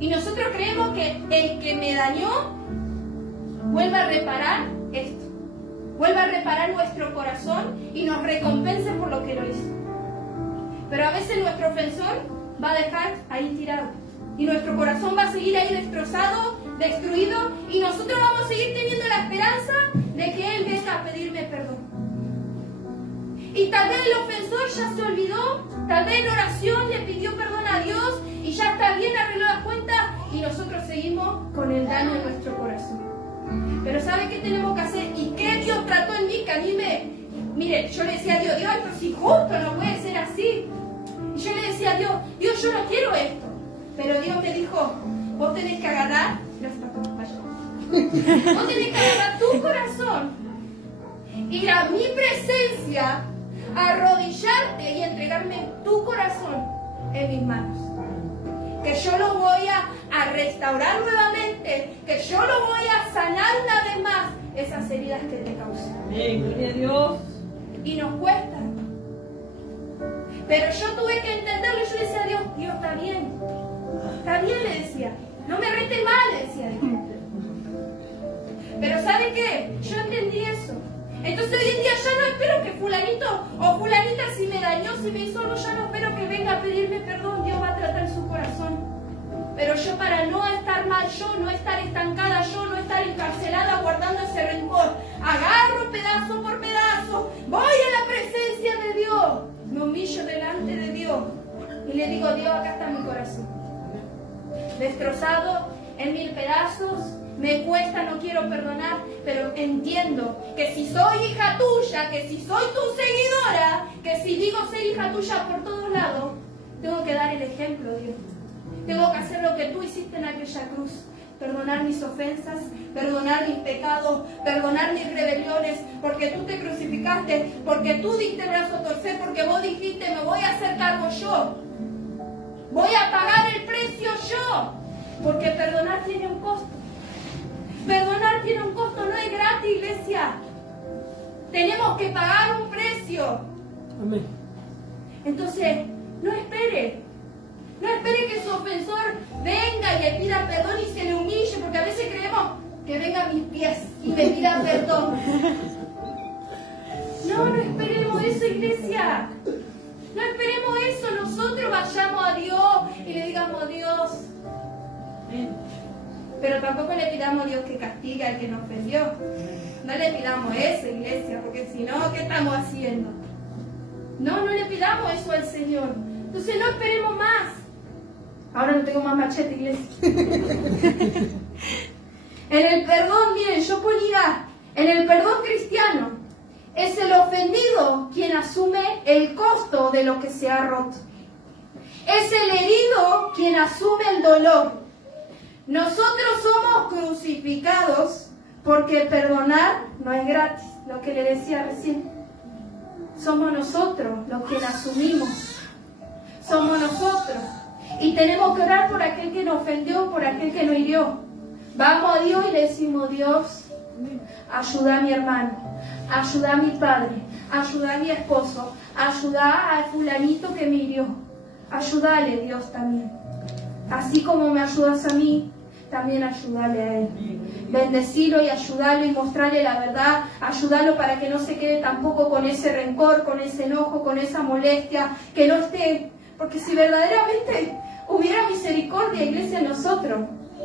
Y nosotros creemos que el que me dañó vuelva a reparar esto, vuelva a reparar nuestro corazón y nos recompense por lo que lo hizo. Pero a veces nuestro ofensor va a dejar ahí tirado y nuestro corazón va a seguir ahí destrozado, destruido, y nosotros vamos a seguir teniendo la esperanza de que él venga a pedirme perdón. Y tal vez el ofensor ya se olvidó, tal vez en oración le pidió perdón a Dios y ya está bien, arregló la cuenta, y nosotros seguimos con el daño en nuestro corazón. Pero ¿sabe qué tenemos que hacer? ¿Y qué Dios trató en mí? Que a mí mire, yo le decía a Dios, Dios, esto es injusto, no puede ser así. Y yo le decía a Dios, Dios, yo no quiero esto. Pero Dios me dijo, vos tenés que agarrar, vos tenés que agarrar tu corazón, ir a mi presencia, arrodillarte y entregarme tu corazón en mis manos. Que yo lo voy a restaurar nuevamente, que yo lo voy a sanar una vez más esas heridas que te causé. Gloria a Dios. Y nos cuesta. Pero yo tuve que entenderlo y yo le decía a Dios, Dios, está bien, le decía. No me rete mal, le decía Dios. Pero ¿sabe qué? Yo entendí eso. Entonces hoy en día ya no espero que fulanito o fulanita, si me dañó, si me hizo algo, ya no espero que venga a pedirme perdón. Dios va a tratar su corazón. Pero yo, para no estar mal, yo no estar estancada, yo no estar encarcelada guardando ese rencor, agarro pedazo por pedazo, voy a la presencia de Dios, me humillo delante de Dios y le digo, Dios, acá está mi corazón, destrozado en 1000 pedazos. Me cuesta, no quiero perdonar, pero entiendo que si soy hija tuya, que si soy tu seguidora, que si digo ser hija tuya por todos lados, tengo que dar el ejemplo, Dios. Tengo que hacer lo que tú hiciste en aquella cruz. Perdonar mis ofensas, perdonar mis pecados, perdonar mis rebeliones, porque tú te crucificaste, porque tú diste el brazo a torcer, porque vos dijiste, me voy a hacer cargo yo. Voy a pagar el precio yo, porque perdonar tiene un costo. Perdonar tiene un costo, no es gratis, iglesia. Tenemos que pagar un precio. Amén. Entonces, no espere. No espere que su ofensor venga y le pida perdón y se le humille, porque a veces creemos que venga a mis pies y me pida perdón. No esperemos eso, iglesia. No esperemos eso. Nosotros vayamos a Dios y le digamos, Dios. Pero tampoco le pidamos a Dios que castigue al que nos ofendió. No le pidamos eso, iglesia, porque si no, ¿qué estamos haciendo? No le pidamos eso al Señor. Entonces no esperemos más. Ahora no tengo más machete, iglesia. En el perdón, miren, yo ponía, en el perdón cristiano, es el ofendido quien asume el costo de lo que se ha roto. Es el herido quien asume el dolor. nosotros somos crucificados porque perdonar no es gratis, lo que le decía recién. Somos nosotros los que la asumimos. Somos nosotros. Y tenemos que orar por aquel que nos ofendió, por aquel que nos hirió. Vamos a Dios y le decimos: Dios, ayuda a mi hermano, ayuda a mi padre, ayuda a mi esposo, ayuda a fulanito que me hirió. Ayúdale, Dios, también. Así como me ayudas a mí, también ayúdale a él. Bendecirlo y ayudarlo y mostrarle la verdad. Ayudarlo para que no se quede tampoco con ese rencor, con ese enojo, con esa molestia. Que no esté. Porque si verdaderamente hubiera misericordia, iglesia, en nosotros,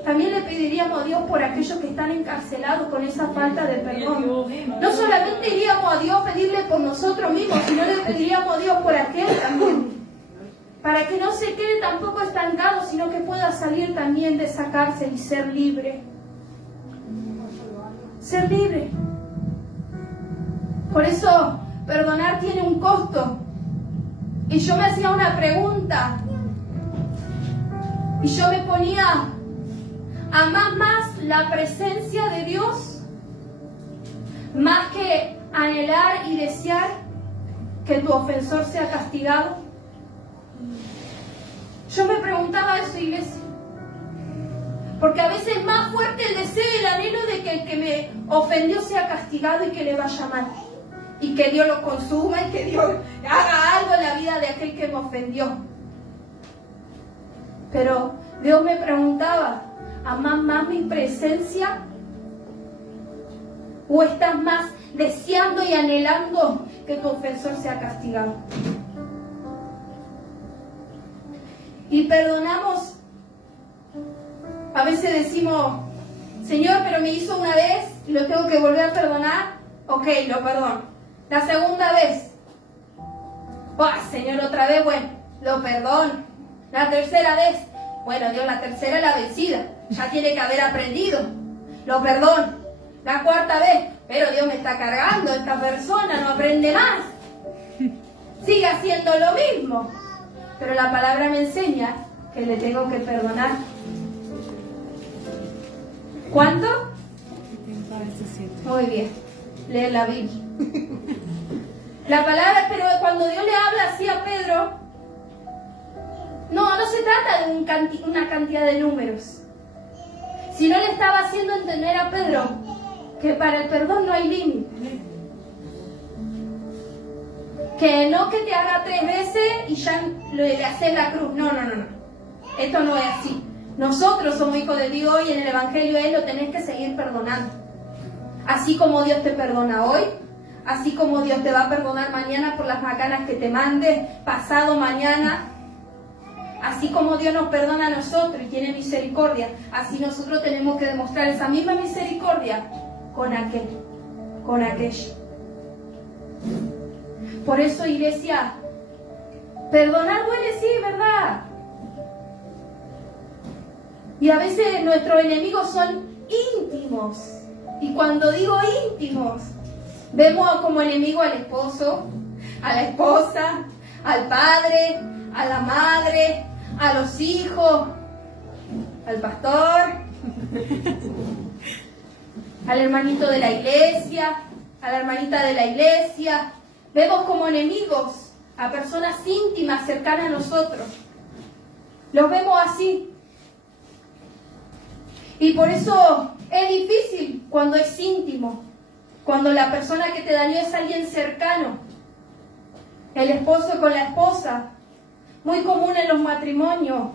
también le pediríamos a Dios por aquellos que están encarcelados con esa falta de perdón. No solamente iríamos a Dios a pedirle por nosotros mismos, sino le pediríamos a Dios por aquel también. Para que no se quede tampoco estancado, sino que pueda salir también de esa cárcel y ser libre. Ser libre. Por eso, perdonar tiene un costo. Y yo me hacía una pregunta. Y yo me ponía: ¿amás más la presencia de Dios más que anhelar y desear que tu ofensor sea castigado? Yo me preguntaba eso, iglesia. Porque a veces es más fuerte el deseo y el anhelo de que el que me ofendió sea castigado y que le vaya mal. Y que Dios lo consuma y que Dios haga algo en la vida de aquel que me ofendió. Pero Dios me preguntaba: ¿amás más mi presencia? ¿O estás más deseando y anhelando que tu ofensor sea castigado? Y perdonamos. A veces decimos: Señor, pero me hizo una vez y lo tengo que volver a perdonar. Ok, lo perdono. La segunda vez: Señor, otra vez, bueno, lo perdono. La tercera vez: bueno, Dios, la tercera es la vencida. Ya tiene que haber aprendido. Lo perdono. La cuarta vez: pero Dios me está cargando, esta persona no aprende más. Sigue haciendo lo mismo. Pero la palabra me enseña que le tengo que perdonar. ¿Cuánto? Muy bien. Leer la Biblia. La palabra, pero cuando Dios le habla así a Pedro, no se trata de una cantidad de números. Sino le estaba haciendo entender a Pedro que para el perdón no hay límite. Que no que te haga 3 veces y ya le haces la cruz. No. Esto no es así. Nosotros somos hijos de Dios y en el Evangelio Él lo tenés que seguir perdonando. Así como Dios te perdona hoy, así como Dios te va a perdonar mañana por las macanas que te mande, pasado mañana, así como Dios nos perdona a nosotros y tiene misericordia, así nosotros tenemos que demostrar esa misma misericordia con aquello. Por eso, iglesia, perdonar duele, sí, ¿verdad? Y a veces nuestros enemigos son íntimos. Y cuando digo íntimos, vemos como enemigo al esposo, a la esposa, al padre, a la madre, a los hijos, al pastor, al hermanito de la iglesia, a la hermanita de la iglesia. Vemos como enemigos a personas íntimas cercanas a nosotros. Los vemos así. Y por eso es difícil cuando es íntimo, cuando la persona que te dañó es alguien cercano. El esposo con la esposa, muy común en los matrimonios,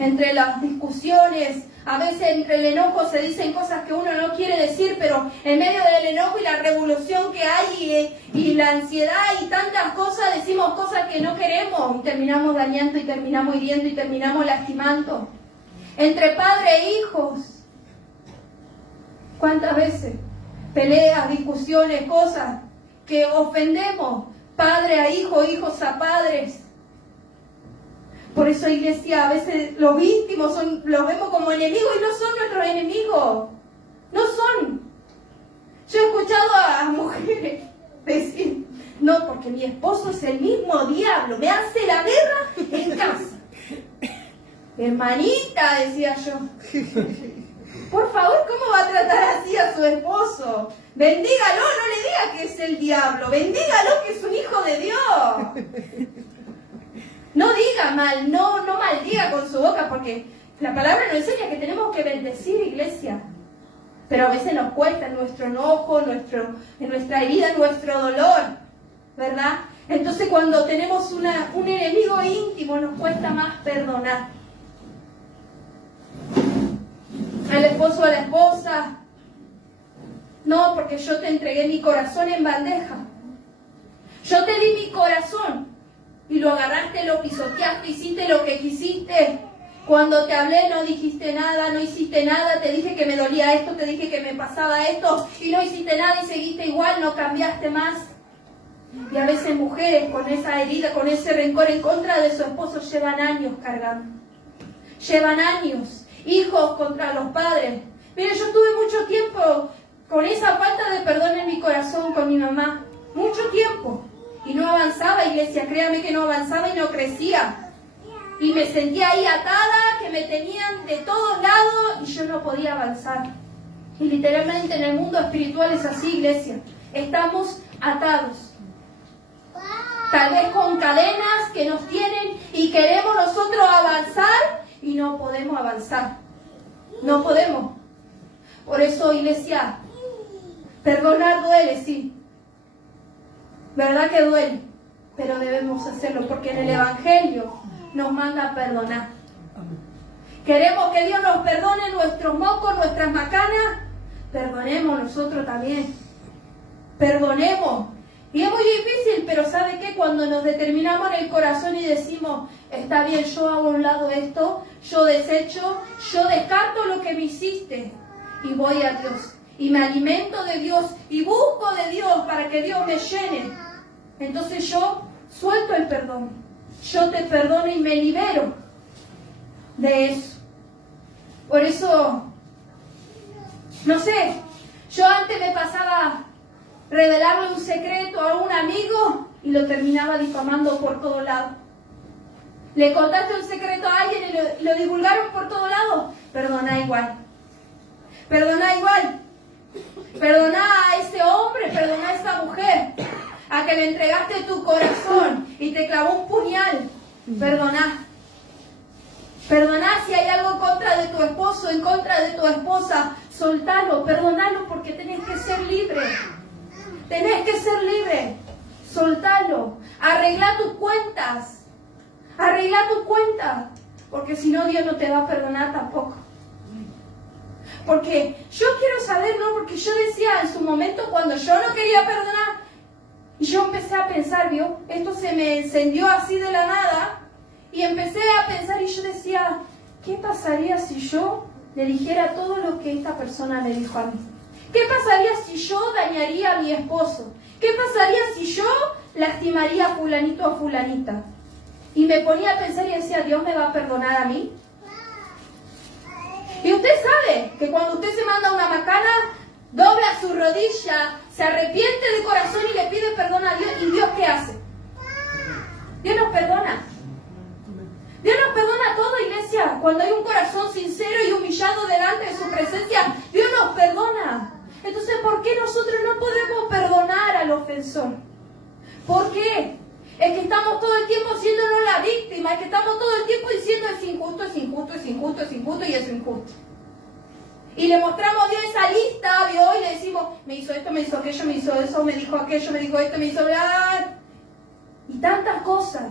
entre las discusiones, a veces entre el enojo se dicen cosas que uno no quiere decir, pero en medio del enojo y la revolución que hay y la ansiedad y tantas cosas, decimos cosas que no queremos y terminamos dañando y terminamos hiriendo y terminamos lastimando. Entre padre e hijos, ¿cuántas veces? Peleas, discusiones, cosas que ofendemos, padre a hijo, hijos a padres. Por eso, iglesia, a veces los íntimos los vemos como enemigos y no son nuestros enemigos. No son. Yo he escuchado a mujeres decir: no, porque mi esposo es el mismo diablo, me hace la guerra en casa. Hermanita, decía yo. Por favor, ¿cómo va a tratar así a su esposo? Bendígalo, no le diga que es el diablo. Bendígalo que es un hijo de Dios. No diga mal, no maldiga con su boca, porque la palabra nos enseña que tenemos que bendecir, iglesia. Pero a veces nos cuesta en nuestro enojo, en nuestra herida, en nuestro dolor, ¿verdad? Entonces cuando tenemos un enemigo íntimo nos cuesta más perdonar. Al esposo o a la esposa, no, porque yo te entregué mi corazón en bandeja. Yo te di mi corazón y lo agarraste, lo pisoteaste, hiciste lo que quisiste. Cuando te hablé no dijiste nada, no hiciste nada, te dije que me dolía esto, te dije que me pasaba esto y no hiciste nada y seguiste igual, no cambiaste más. Y a veces mujeres con esa herida, con ese rencor en contra de su esposo llevan años cargando. Llevan años, hijos contra los padres. Mire, yo tuve mucho tiempo con esa falta de perdón en mi corazón con mi mamá. Mucho tiempo. Y no avanzaba, iglesia, créame que no avanzaba y no crecía. Y me sentía ahí atada, que me tenían de todos lados y yo no podía avanzar. Y literalmente en el mundo espiritual es así, iglesia. Estamos atados. Tal vez con cadenas que nos tienen y queremos nosotros avanzar y no podemos avanzar. No podemos. Por eso, iglesia, perdonar duele, sí. ¿Verdad que duele? Pero debemos hacerlo porque en el Evangelio nos manda a perdonar. Queremos que Dios nos perdone nuestros mocos, nuestras macanas. Perdonemos nosotros también. Perdonemos. Y es muy difícil, pero ¿sabe qué? Cuando nos determinamos en el corazón y decimos, está bien, yo hago a un lado esto, yo desecho, yo descarto lo que me hiciste y voy a Dios. Y me alimento de Dios y busco de Dios para que Dios me llene. Entonces yo suelto el perdón. Yo te perdono y me libero de eso. Por eso, no sé, yo antes me pasaba revelarle un secreto a un amigo y lo terminaba difamando por todos lados. Le contaste un secreto a alguien y lo divulgaron por todos lados. Perdona igual. Perdona igual. Perdona a ese hombre, perdona a esa mujer. A que le entregaste tu corazón y te clavó un puñal. Perdona. Perdona si hay algo en contra de tu esposo, en contra de tu esposa. Soltalo, perdonalo porque tenés que ser libre. Tenés que ser libre. Soltalo. Arregla tus cuentas. Arregla tus cuentas. Porque si no, Dios no te va a perdonar tampoco. Porque yo quiero saber, ¿no? Porque yo decía en su momento cuando yo no quería perdonar, y yo empecé a pensar, ¿vio? Esto se me encendió así de la nada. Y empecé a pensar y yo decía, ¿qué pasaría si yo le dijera todo lo que esta persona me dijo a mí? ¿Qué pasaría si yo dañaría a mi esposo? ¿Qué pasaría si yo lastimaría a fulanito o fulanita? Y me ponía a pensar y decía, ¿Dios me va a perdonar a mí? Y usted sabe que cuando usted se manda una macana, dobla su rodilla, se arrepiente de corazón y le pide perdón a Dios. ¿Y Dios qué hace? Dios nos perdona. Dios nos perdona todo, iglesia. Cuando hay un corazón sincero y humillado delante de su presencia, Dios nos perdona. Entonces, ¿por qué nosotros no podemos perdonar al ofensor? ¿Por qué? Es que estamos todo el tiempo siéndonos la víctima, es que estamos todo el tiempo diciendo es injusto, es injusto, es injusto, es injusto y es injusto. Y le mostramos a Dios esa lista, ¿vio? Y le decimos, me hizo esto, me hizo aquello, me hizo eso, me dijo aquello, me dijo esto, me hizo bla. Y tantas cosas.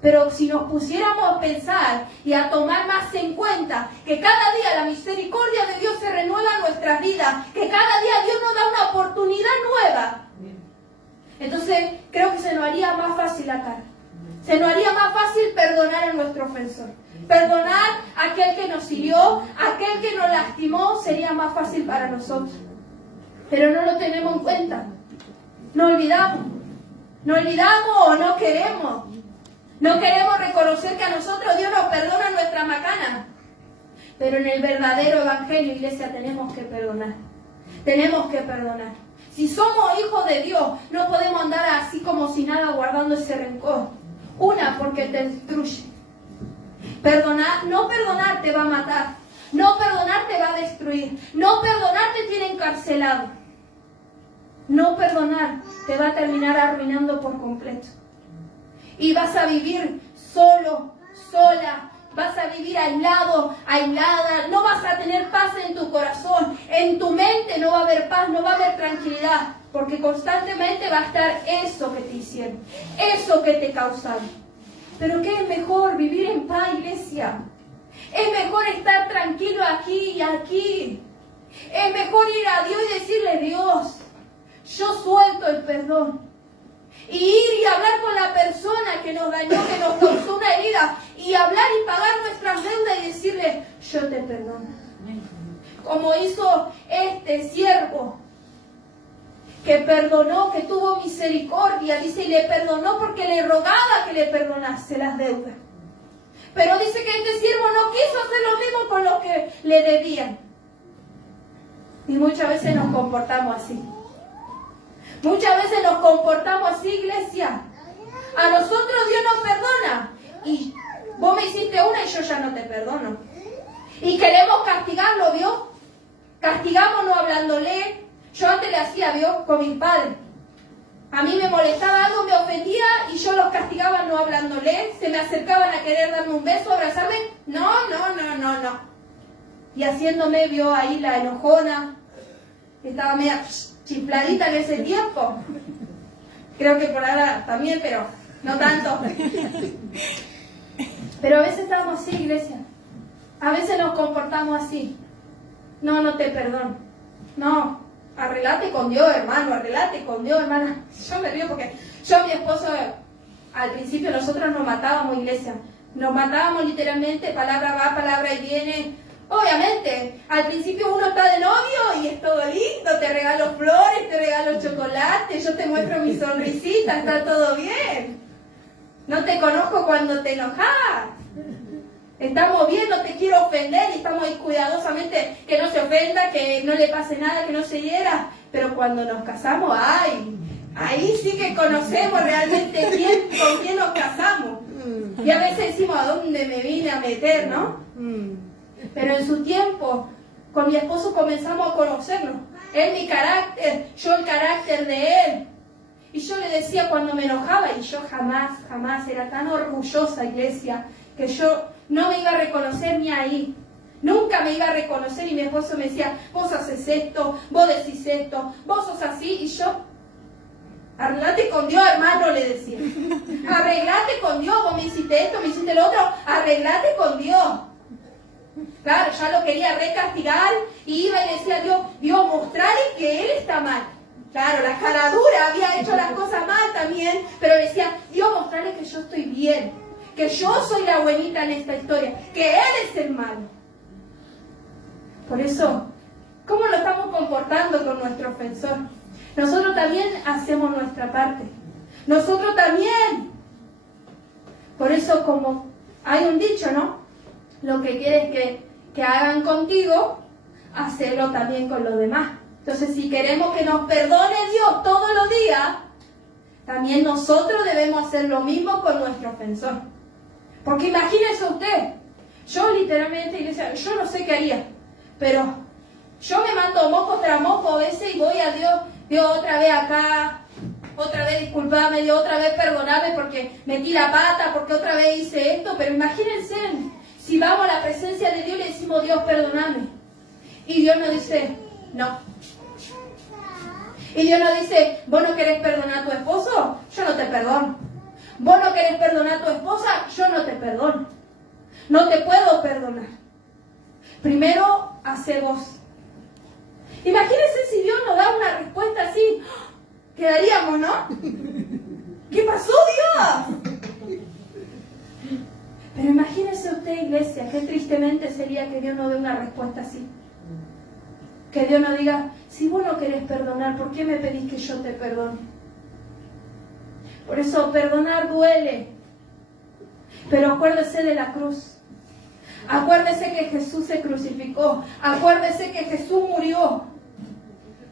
Pero si nos pusiéramos a pensar y a tomar más en cuenta que cada día la misericordia de Dios se renueva en nuestras vidas, que cada día Dios nos da una oportunidad nueva, entonces creo que se nos haría más fácil acá. Se nos haría más fácil perdonar a nuestro ofensor. Perdonar a aquel que nos hirió, aquel que nos lastimó, sería más fácil para nosotros. Pero no lo tenemos en cuenta. No olvidamos. No olvidamos o no queremos. No queremos reconocer que a nosotros Dios nos perdona nuestra macana. Pero en el verdadero evangelio, iglesia, tenemos que perdonar. Tenemos que perdonar. Si somos hijos de Dios, no podemos andar así como si nada guardando ese rencor. Una, porque te destruye. No perdonar te va a matar. No perdonar te va a destruir. No perdonar te tiene encarcelado. No perdonar te va a terminar arruinando por completo. Y vas a vivir solo, sola. Vas a vivir aislado, aislada. No vas a tener paz en tu corazón. En tu mente no va a haber paz, no va a haber tranquilidad. Porque constantemente va a estar eso que te hicieron. Eso que te causaron. Pero ¿qué es mejor? Vivir en paz, iglesia. Es mejor estar tranquilo aquí y aquí. Es mejor ir a Dios y decirle: Dios, yo suelto el perdón. Y ir y hablar con la persona que nos dañó, que nos causó una herida, y hablar y pagar nuestras deudas y decirle: yo te perdono. Como hizo este siervo, que perdonó, que tuvo misericordia, dice, y le perdonó porque le rogaba que le perdonase las deudas. Pero dice que este siervo no quiso hacer lo mismo con los que le debían. Y muchas veces nos comportamos así. Muchas veces nos comportamos así, iglesia. A nosotros Dios nos perdona. Y vos me hiciste una y yo ya no te perdono. Y queremos castigarlo, ¿vio? Castigamos no hablándole. Yo antes le hacía, ¿vio? Con mis padres. A mí me molestaba algo, me ofendía y yo los castigaba no hablándole. Se me acercaban a querer darme un beso, abrazarme. No. Y haciéndome, vio ahí la enojona. Estaba media chifladita en ese tiempo. Creo que por ahora también, pero no tanto. Pero a veces estamos así, iglesia. A veces nos comportamos así. No te perdono. No, arreglate con Dios, hermano, arreglate con Dios, hermana. Yo me río porque yo, mi esposo, al principio nosotros nos matábamos, iglesia. Nos matábamos literalmente, palabra va, palabra y viene. Obviamente, al principio uno está de novio y es todo lindo, te regalo flores, te regalo chocolate, yo te muestro mi sonrisita, está todo bien. No te conozco cuando te enojas. Estamos bien, no te quiero ofender y estamos ahí cuidadosamente que no se ofenda, que no le pase nada, que no se hiera. Pero cuando nos casamos, ¡ay! Ahí sí que conocemos realmente con quién nos casamos. Y a veces decimos: ¿a dónde me vine a meter, no? Pero en su tiempo, con mi esposo comenzamos a conocernos. Él mi carácter, yo el carácter de él. Y yo le decía cuando me enojaba, y yo jamás era tan orgullosa, iglesia, que yo no me iba a reconocer ni ahí. Nunca me iba a reconocer y mi esposo me decía: vos haces esto, vos decís esto, vos sos así. Y yo: arreglate con Dios, hermano, le decía. Arreglate con Dios, vos me hiciste esto, me hiciste lo otro, arreglate con Dios. Claro, ya lo quería recastigar y iba y le decía a Dios, mostrale que él está mal. Claro, la cara dura, había hecho las cosas mal también, pero decía: Dios, mostrale que yo estoy bien, que yo soy la buenita en esta historia, que él es el malo. Por eso, ¿cómo lo estamos comportando con nuestro ofensor? Nosotros también hacemos nuestra parte. Nosotros también. Por eso, como hay un dicho, ¿no? Lo que quieres que hagan contigo, hacelo también con los demás. Entonces, si queremos que nos perdone Dios todos los días, también nosotros debemos hacer lo mismo con nuestro ofensor. Porque imagínese usted, yo literalmente, iglesia, yo no sé qué haría, pero yo me mando moco tras moco a veces y voy a Dios otra vez acá, otra vez disculpame, Dios otra vez perdoname porque metí la pata, porque otra vez hice esto. Pero imagínense, si vamos a la presencia de Dios y le decimos: Dios, perdoname, y Dios nos dice: no. Y Dios nos dice: ¿vos no querés perdonar a tu esposo? Yo no te perdono. ¿Vos no querés perdonar a tu esposa? Yo no te perdono. No te puedo perdonar. Primero, hace vos. Imagínense si Dios nos da una respuesta así. Quedaríamos, ¿no? ¿Qué pasó, Dios? Pero imagínese usted, iglesia, qué tristemente sería que Dios nos dé una respuesta así. Que Dios nos diga: si vos no querés perdonar, ¿por qué me pedís que yo te perdone? Por eso, perdonar duele. Pero acuérdese de la cruz. Acuérdese que Jesús se crucificó. Acuérdese que Jesús murió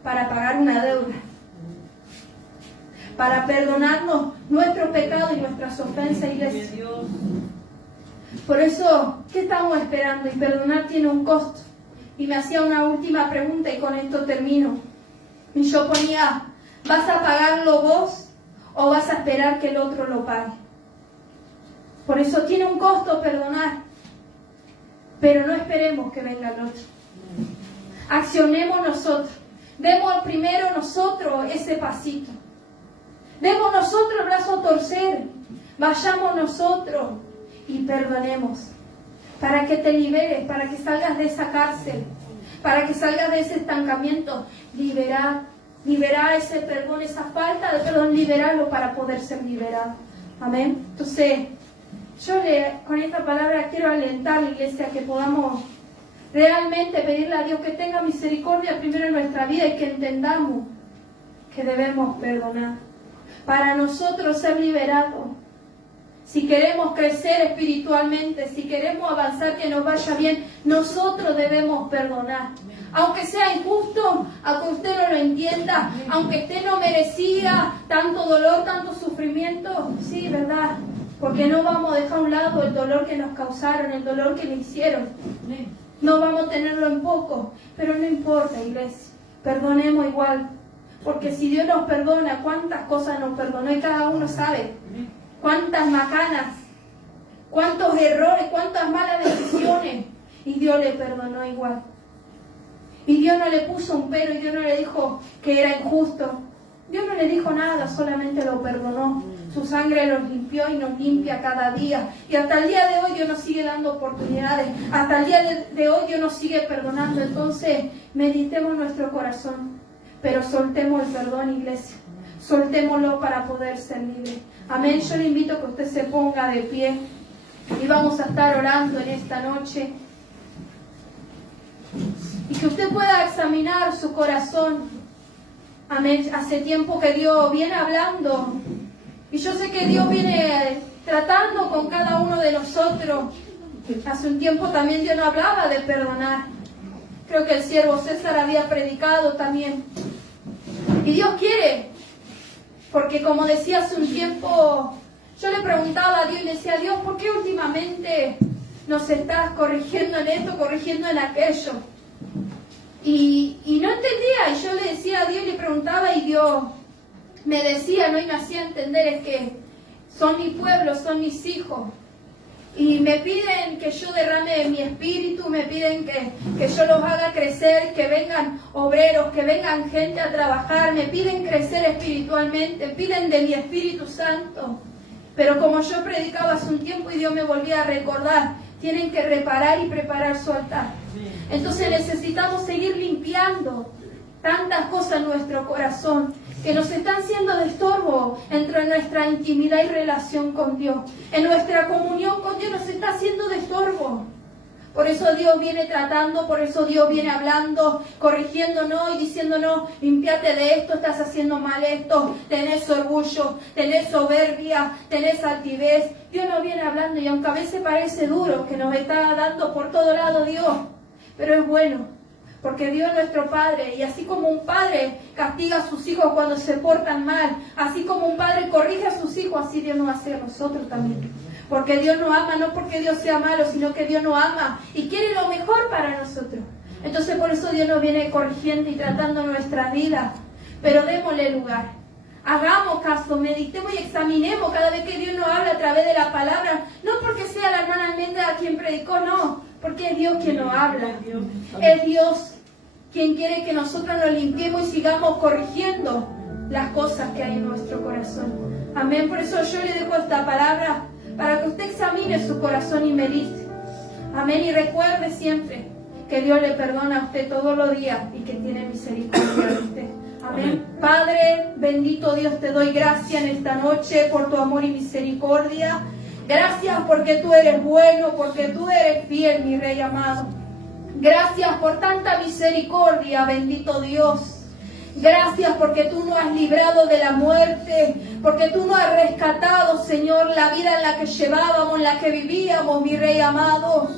para pagar una deuda. Para perdonarnos nuestros pecados y nuestras ofensas, iglesia. Por eso, ¿qué estamos esperando? Y perdonar tiene un costo. Y me hacía una última pregunta y con esto termino. Y yo ponía, ¿vas a pagarlo vos o vas a esperar que el otro lo pague? Por eso tiene un costo perdonar. Pero no esperemos que venga el otro. Accionemos nosotros. Demos primero nosotros ese pasito. Demos nosotros el brazo a torcer. Vayamos nosotros y perdonemos. Para que te liberes, para que salgas de esa cárcel, para que salgas de ese estancamiento. Liberar ese perdón, esa falta de perdón, liberarlo para poder ser liberado. Amén. Entonces, yo con esta palabra quiero alentar a la iglesia a que podamos realmente pedirle a Dios que tenga misericordia primero en nuestra vida y que entendamos que debemos perdonar. Para nosotros ser liberados, si queremos crecer espiritualmente, si queremos avanzar, que nos vaya bien, nosotros debemos perdonar. Aunque sea injusto, aunque usted no lo entienda, aunque usted no merecía tanto dolor, tanto sufrimiento, sí, ¿verdad? Porque no vamos a dejar a un lado el dolor que nos causaron, el dolor que le hicieron. No vamos a tenerlo en poco, pero no importa, iglesia. Perdonemos igual. Porque si Dios nos perdona, cuántas cosas nos perdonó y cada uno sabe. Cuántas macanas, cuántos errores, cuántas malas decisiones. Y Dios le perdonó igual. Y Dios no le puso un pero, y Dios no le dijo que era injusto. Dios no le dijo nada, solamente lo perdonó. Su sangre los limpió y nos limpia cada día. Y hasta el día de hoy Dios nos sigue dando oportunidades. Hasta el día de hoy Dios nos sigue perdonando. Entonces, meditemos nuestro corazón. Pero soltemos el perdón, iglesia. Soltémoslo para poder ser libres. Amén. Yo le invito a que usted se ponga de pie. Y vamos a estar orando en esta noche. Y que usted pueda examinar su corazón. Amén. Hace tiempo que Dios viene hablando. Y yo sé que Dios viene tratando con cada uno de nosotros. Hace un tiempo también Dios no hablaba de perdonar. Creo que el siervo César había predicado también. Y Dios quiere. Porque como decía hace un tiempo, yo le preguntaba a Dios y le decía, Dios, ¿por qué últimamente nos estás corrigiendo en esto, corrigiendo en aquello? Y no entendía. Y yo le decía a Dios y le preguntaba y Dios me decía, ¿no? Y me hacía entender, es que son mi pueblo, son mis hijos. Y me piden que yo derrame mi espíritu, me piden que yo los haga crecer, que vengan obreros, que vengan gente a trabajar, me piden crecer espiritualmente, piden de mi Espíritu Santo. Pero como yo predicaba hace un tiempo y Dios me volvía a recordar, tienen que reparar y preparar su altar. Entonces necesitamos seguir limpiando tantas cosas en nuestro corazón que nos están siendo de estorbo entre nuestra intimidad y relación con Dios. En nuestra comunión con Dios nos está haciendo de estorbo. Por eso Dios viene tratando, por eso Dios viene hablando, corrigiéndonos y diciéndonos, limpiate de esto, estás haciendo mal esto, tenés orgullo, tenés soberbia, tenés altivez. Dios nos viene hablando y aunque a veces parece duro, que nos está dando por todo lado Dios, pero es bueno. Porque Dios es nuestro Padre, y así como un padre castiga a sus hijos cuando se portan mal, así como un padre corrige a sus hijos, así Dios nos va a hacer a nosotros también. Porque Dios nos ama, no porque Dios sea malo, sino que Dios nos ama y quiere lo mejor para nosotros. Entonces por eso Dios nos viene corrigiendo y tratando nuestra vida. Pero démosle lugar. Hagamos caso, meditemos y examinemos cada vez que Dios nos habla a través de la palabra. No porque sea la hermana Almendra quien predicó, no. Porque es Dios quien nos habla. Es Dios quien quiere que nosotros nos limpiemos y sigamos corrigiendo las cosas que hay en nuestro corazón. Amén. Por eso yo le dejo esta palabra para que usted examine su corazón y medite. Amén. Y recuerde siempre que Dios le perdona a usted todos los días y que tiene misericordia de usted. Amén. Padre, bendito Dios, te doy gracias en esta noche por tu amor y misericordia. Gracias porque tú eres bueno, porque tú eres fiel, mi Rey amado. Gracias por tanta misericordia, bendito Dios. Gracias porque tú nos has librado de la muerte, porque tú nos has rescatado, Señor, la vida en la que llevábamos, en la que vivíamos, mi Rey amado.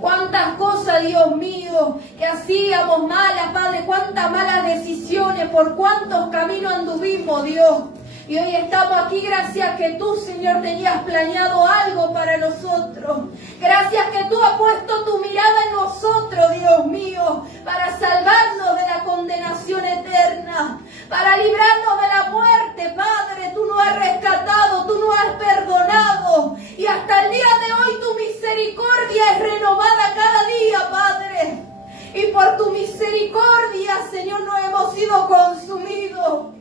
Cuántas cosas, Dios mío, que hacíamos malas, Padre, cuántas malas decisiones, por cuántos caminos anduvimos, Dios. Y hoy estamos aquí gracias que tú, Señor, tenías planeado algo para nosotros. Gracias que tú has puesto tu mirada en nosotros, Dios mío, para salvarnos de la condenación eterna, para librarnos de la muerte, Padre. Tú nos has rescatado, tú nos has perdonado. Y hasta el día de hoy tu misericordia es renovada cada día, Padre. Y por tu misericordia, Señor, no hemos sido consumidos.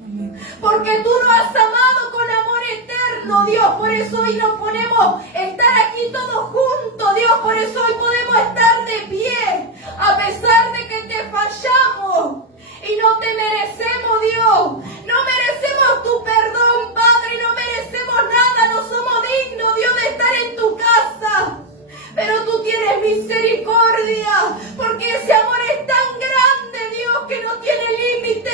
Porque tú nos has amado con amor eterno, Dios. Por eso hoy nos ponemos estar aquí todos juntos, Dios. Por eso hoy podemos estar de pie, a pesar de que te fallamos. Y no te merecemos, Dios. No merecemos tu perdón, Padre. No merecemos nada. No somos dignos, Dios, de estar en tu casa. Pero tú tienes misericordia, porque ese amor es tan grande, Dios, que no tiene límite.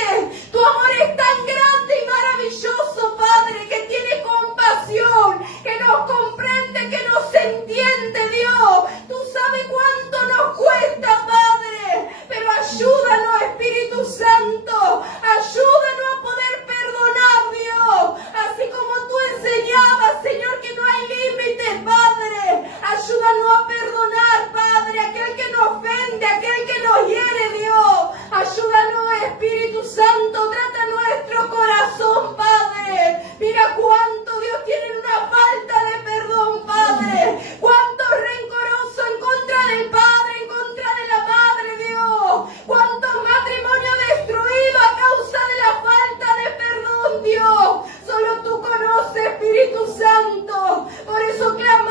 Tu amor es tan grande y maravilloso, Padre, que tiene compasión, que nos comprende, que nos entiende, Dios. Tú sabes cuánto nos cuesta, Padre, pero ayúdanos, Espíritu Santo. Ayúdanos a poder perdonar, Dios. Así como tú enseñabas, Señor, que no hay límite, Padre. Ayúdanos a perdonar, Padre, aquel que nos ofende, aquel que nos hiere, Dios. Ayúdanos, Espíritu Santo, trata nuestro corazón, Padre. Mira cuánto, Dios, tienen una falta de perdón, Padre. Cuánto rencoroso en contra del Padre, en contra de la Madre, Dios. Cuántos matrimonios destruidos a causa de la falta de perdón, Dios. Solo tú conoces, Espíritu Santo. Por eso clamamos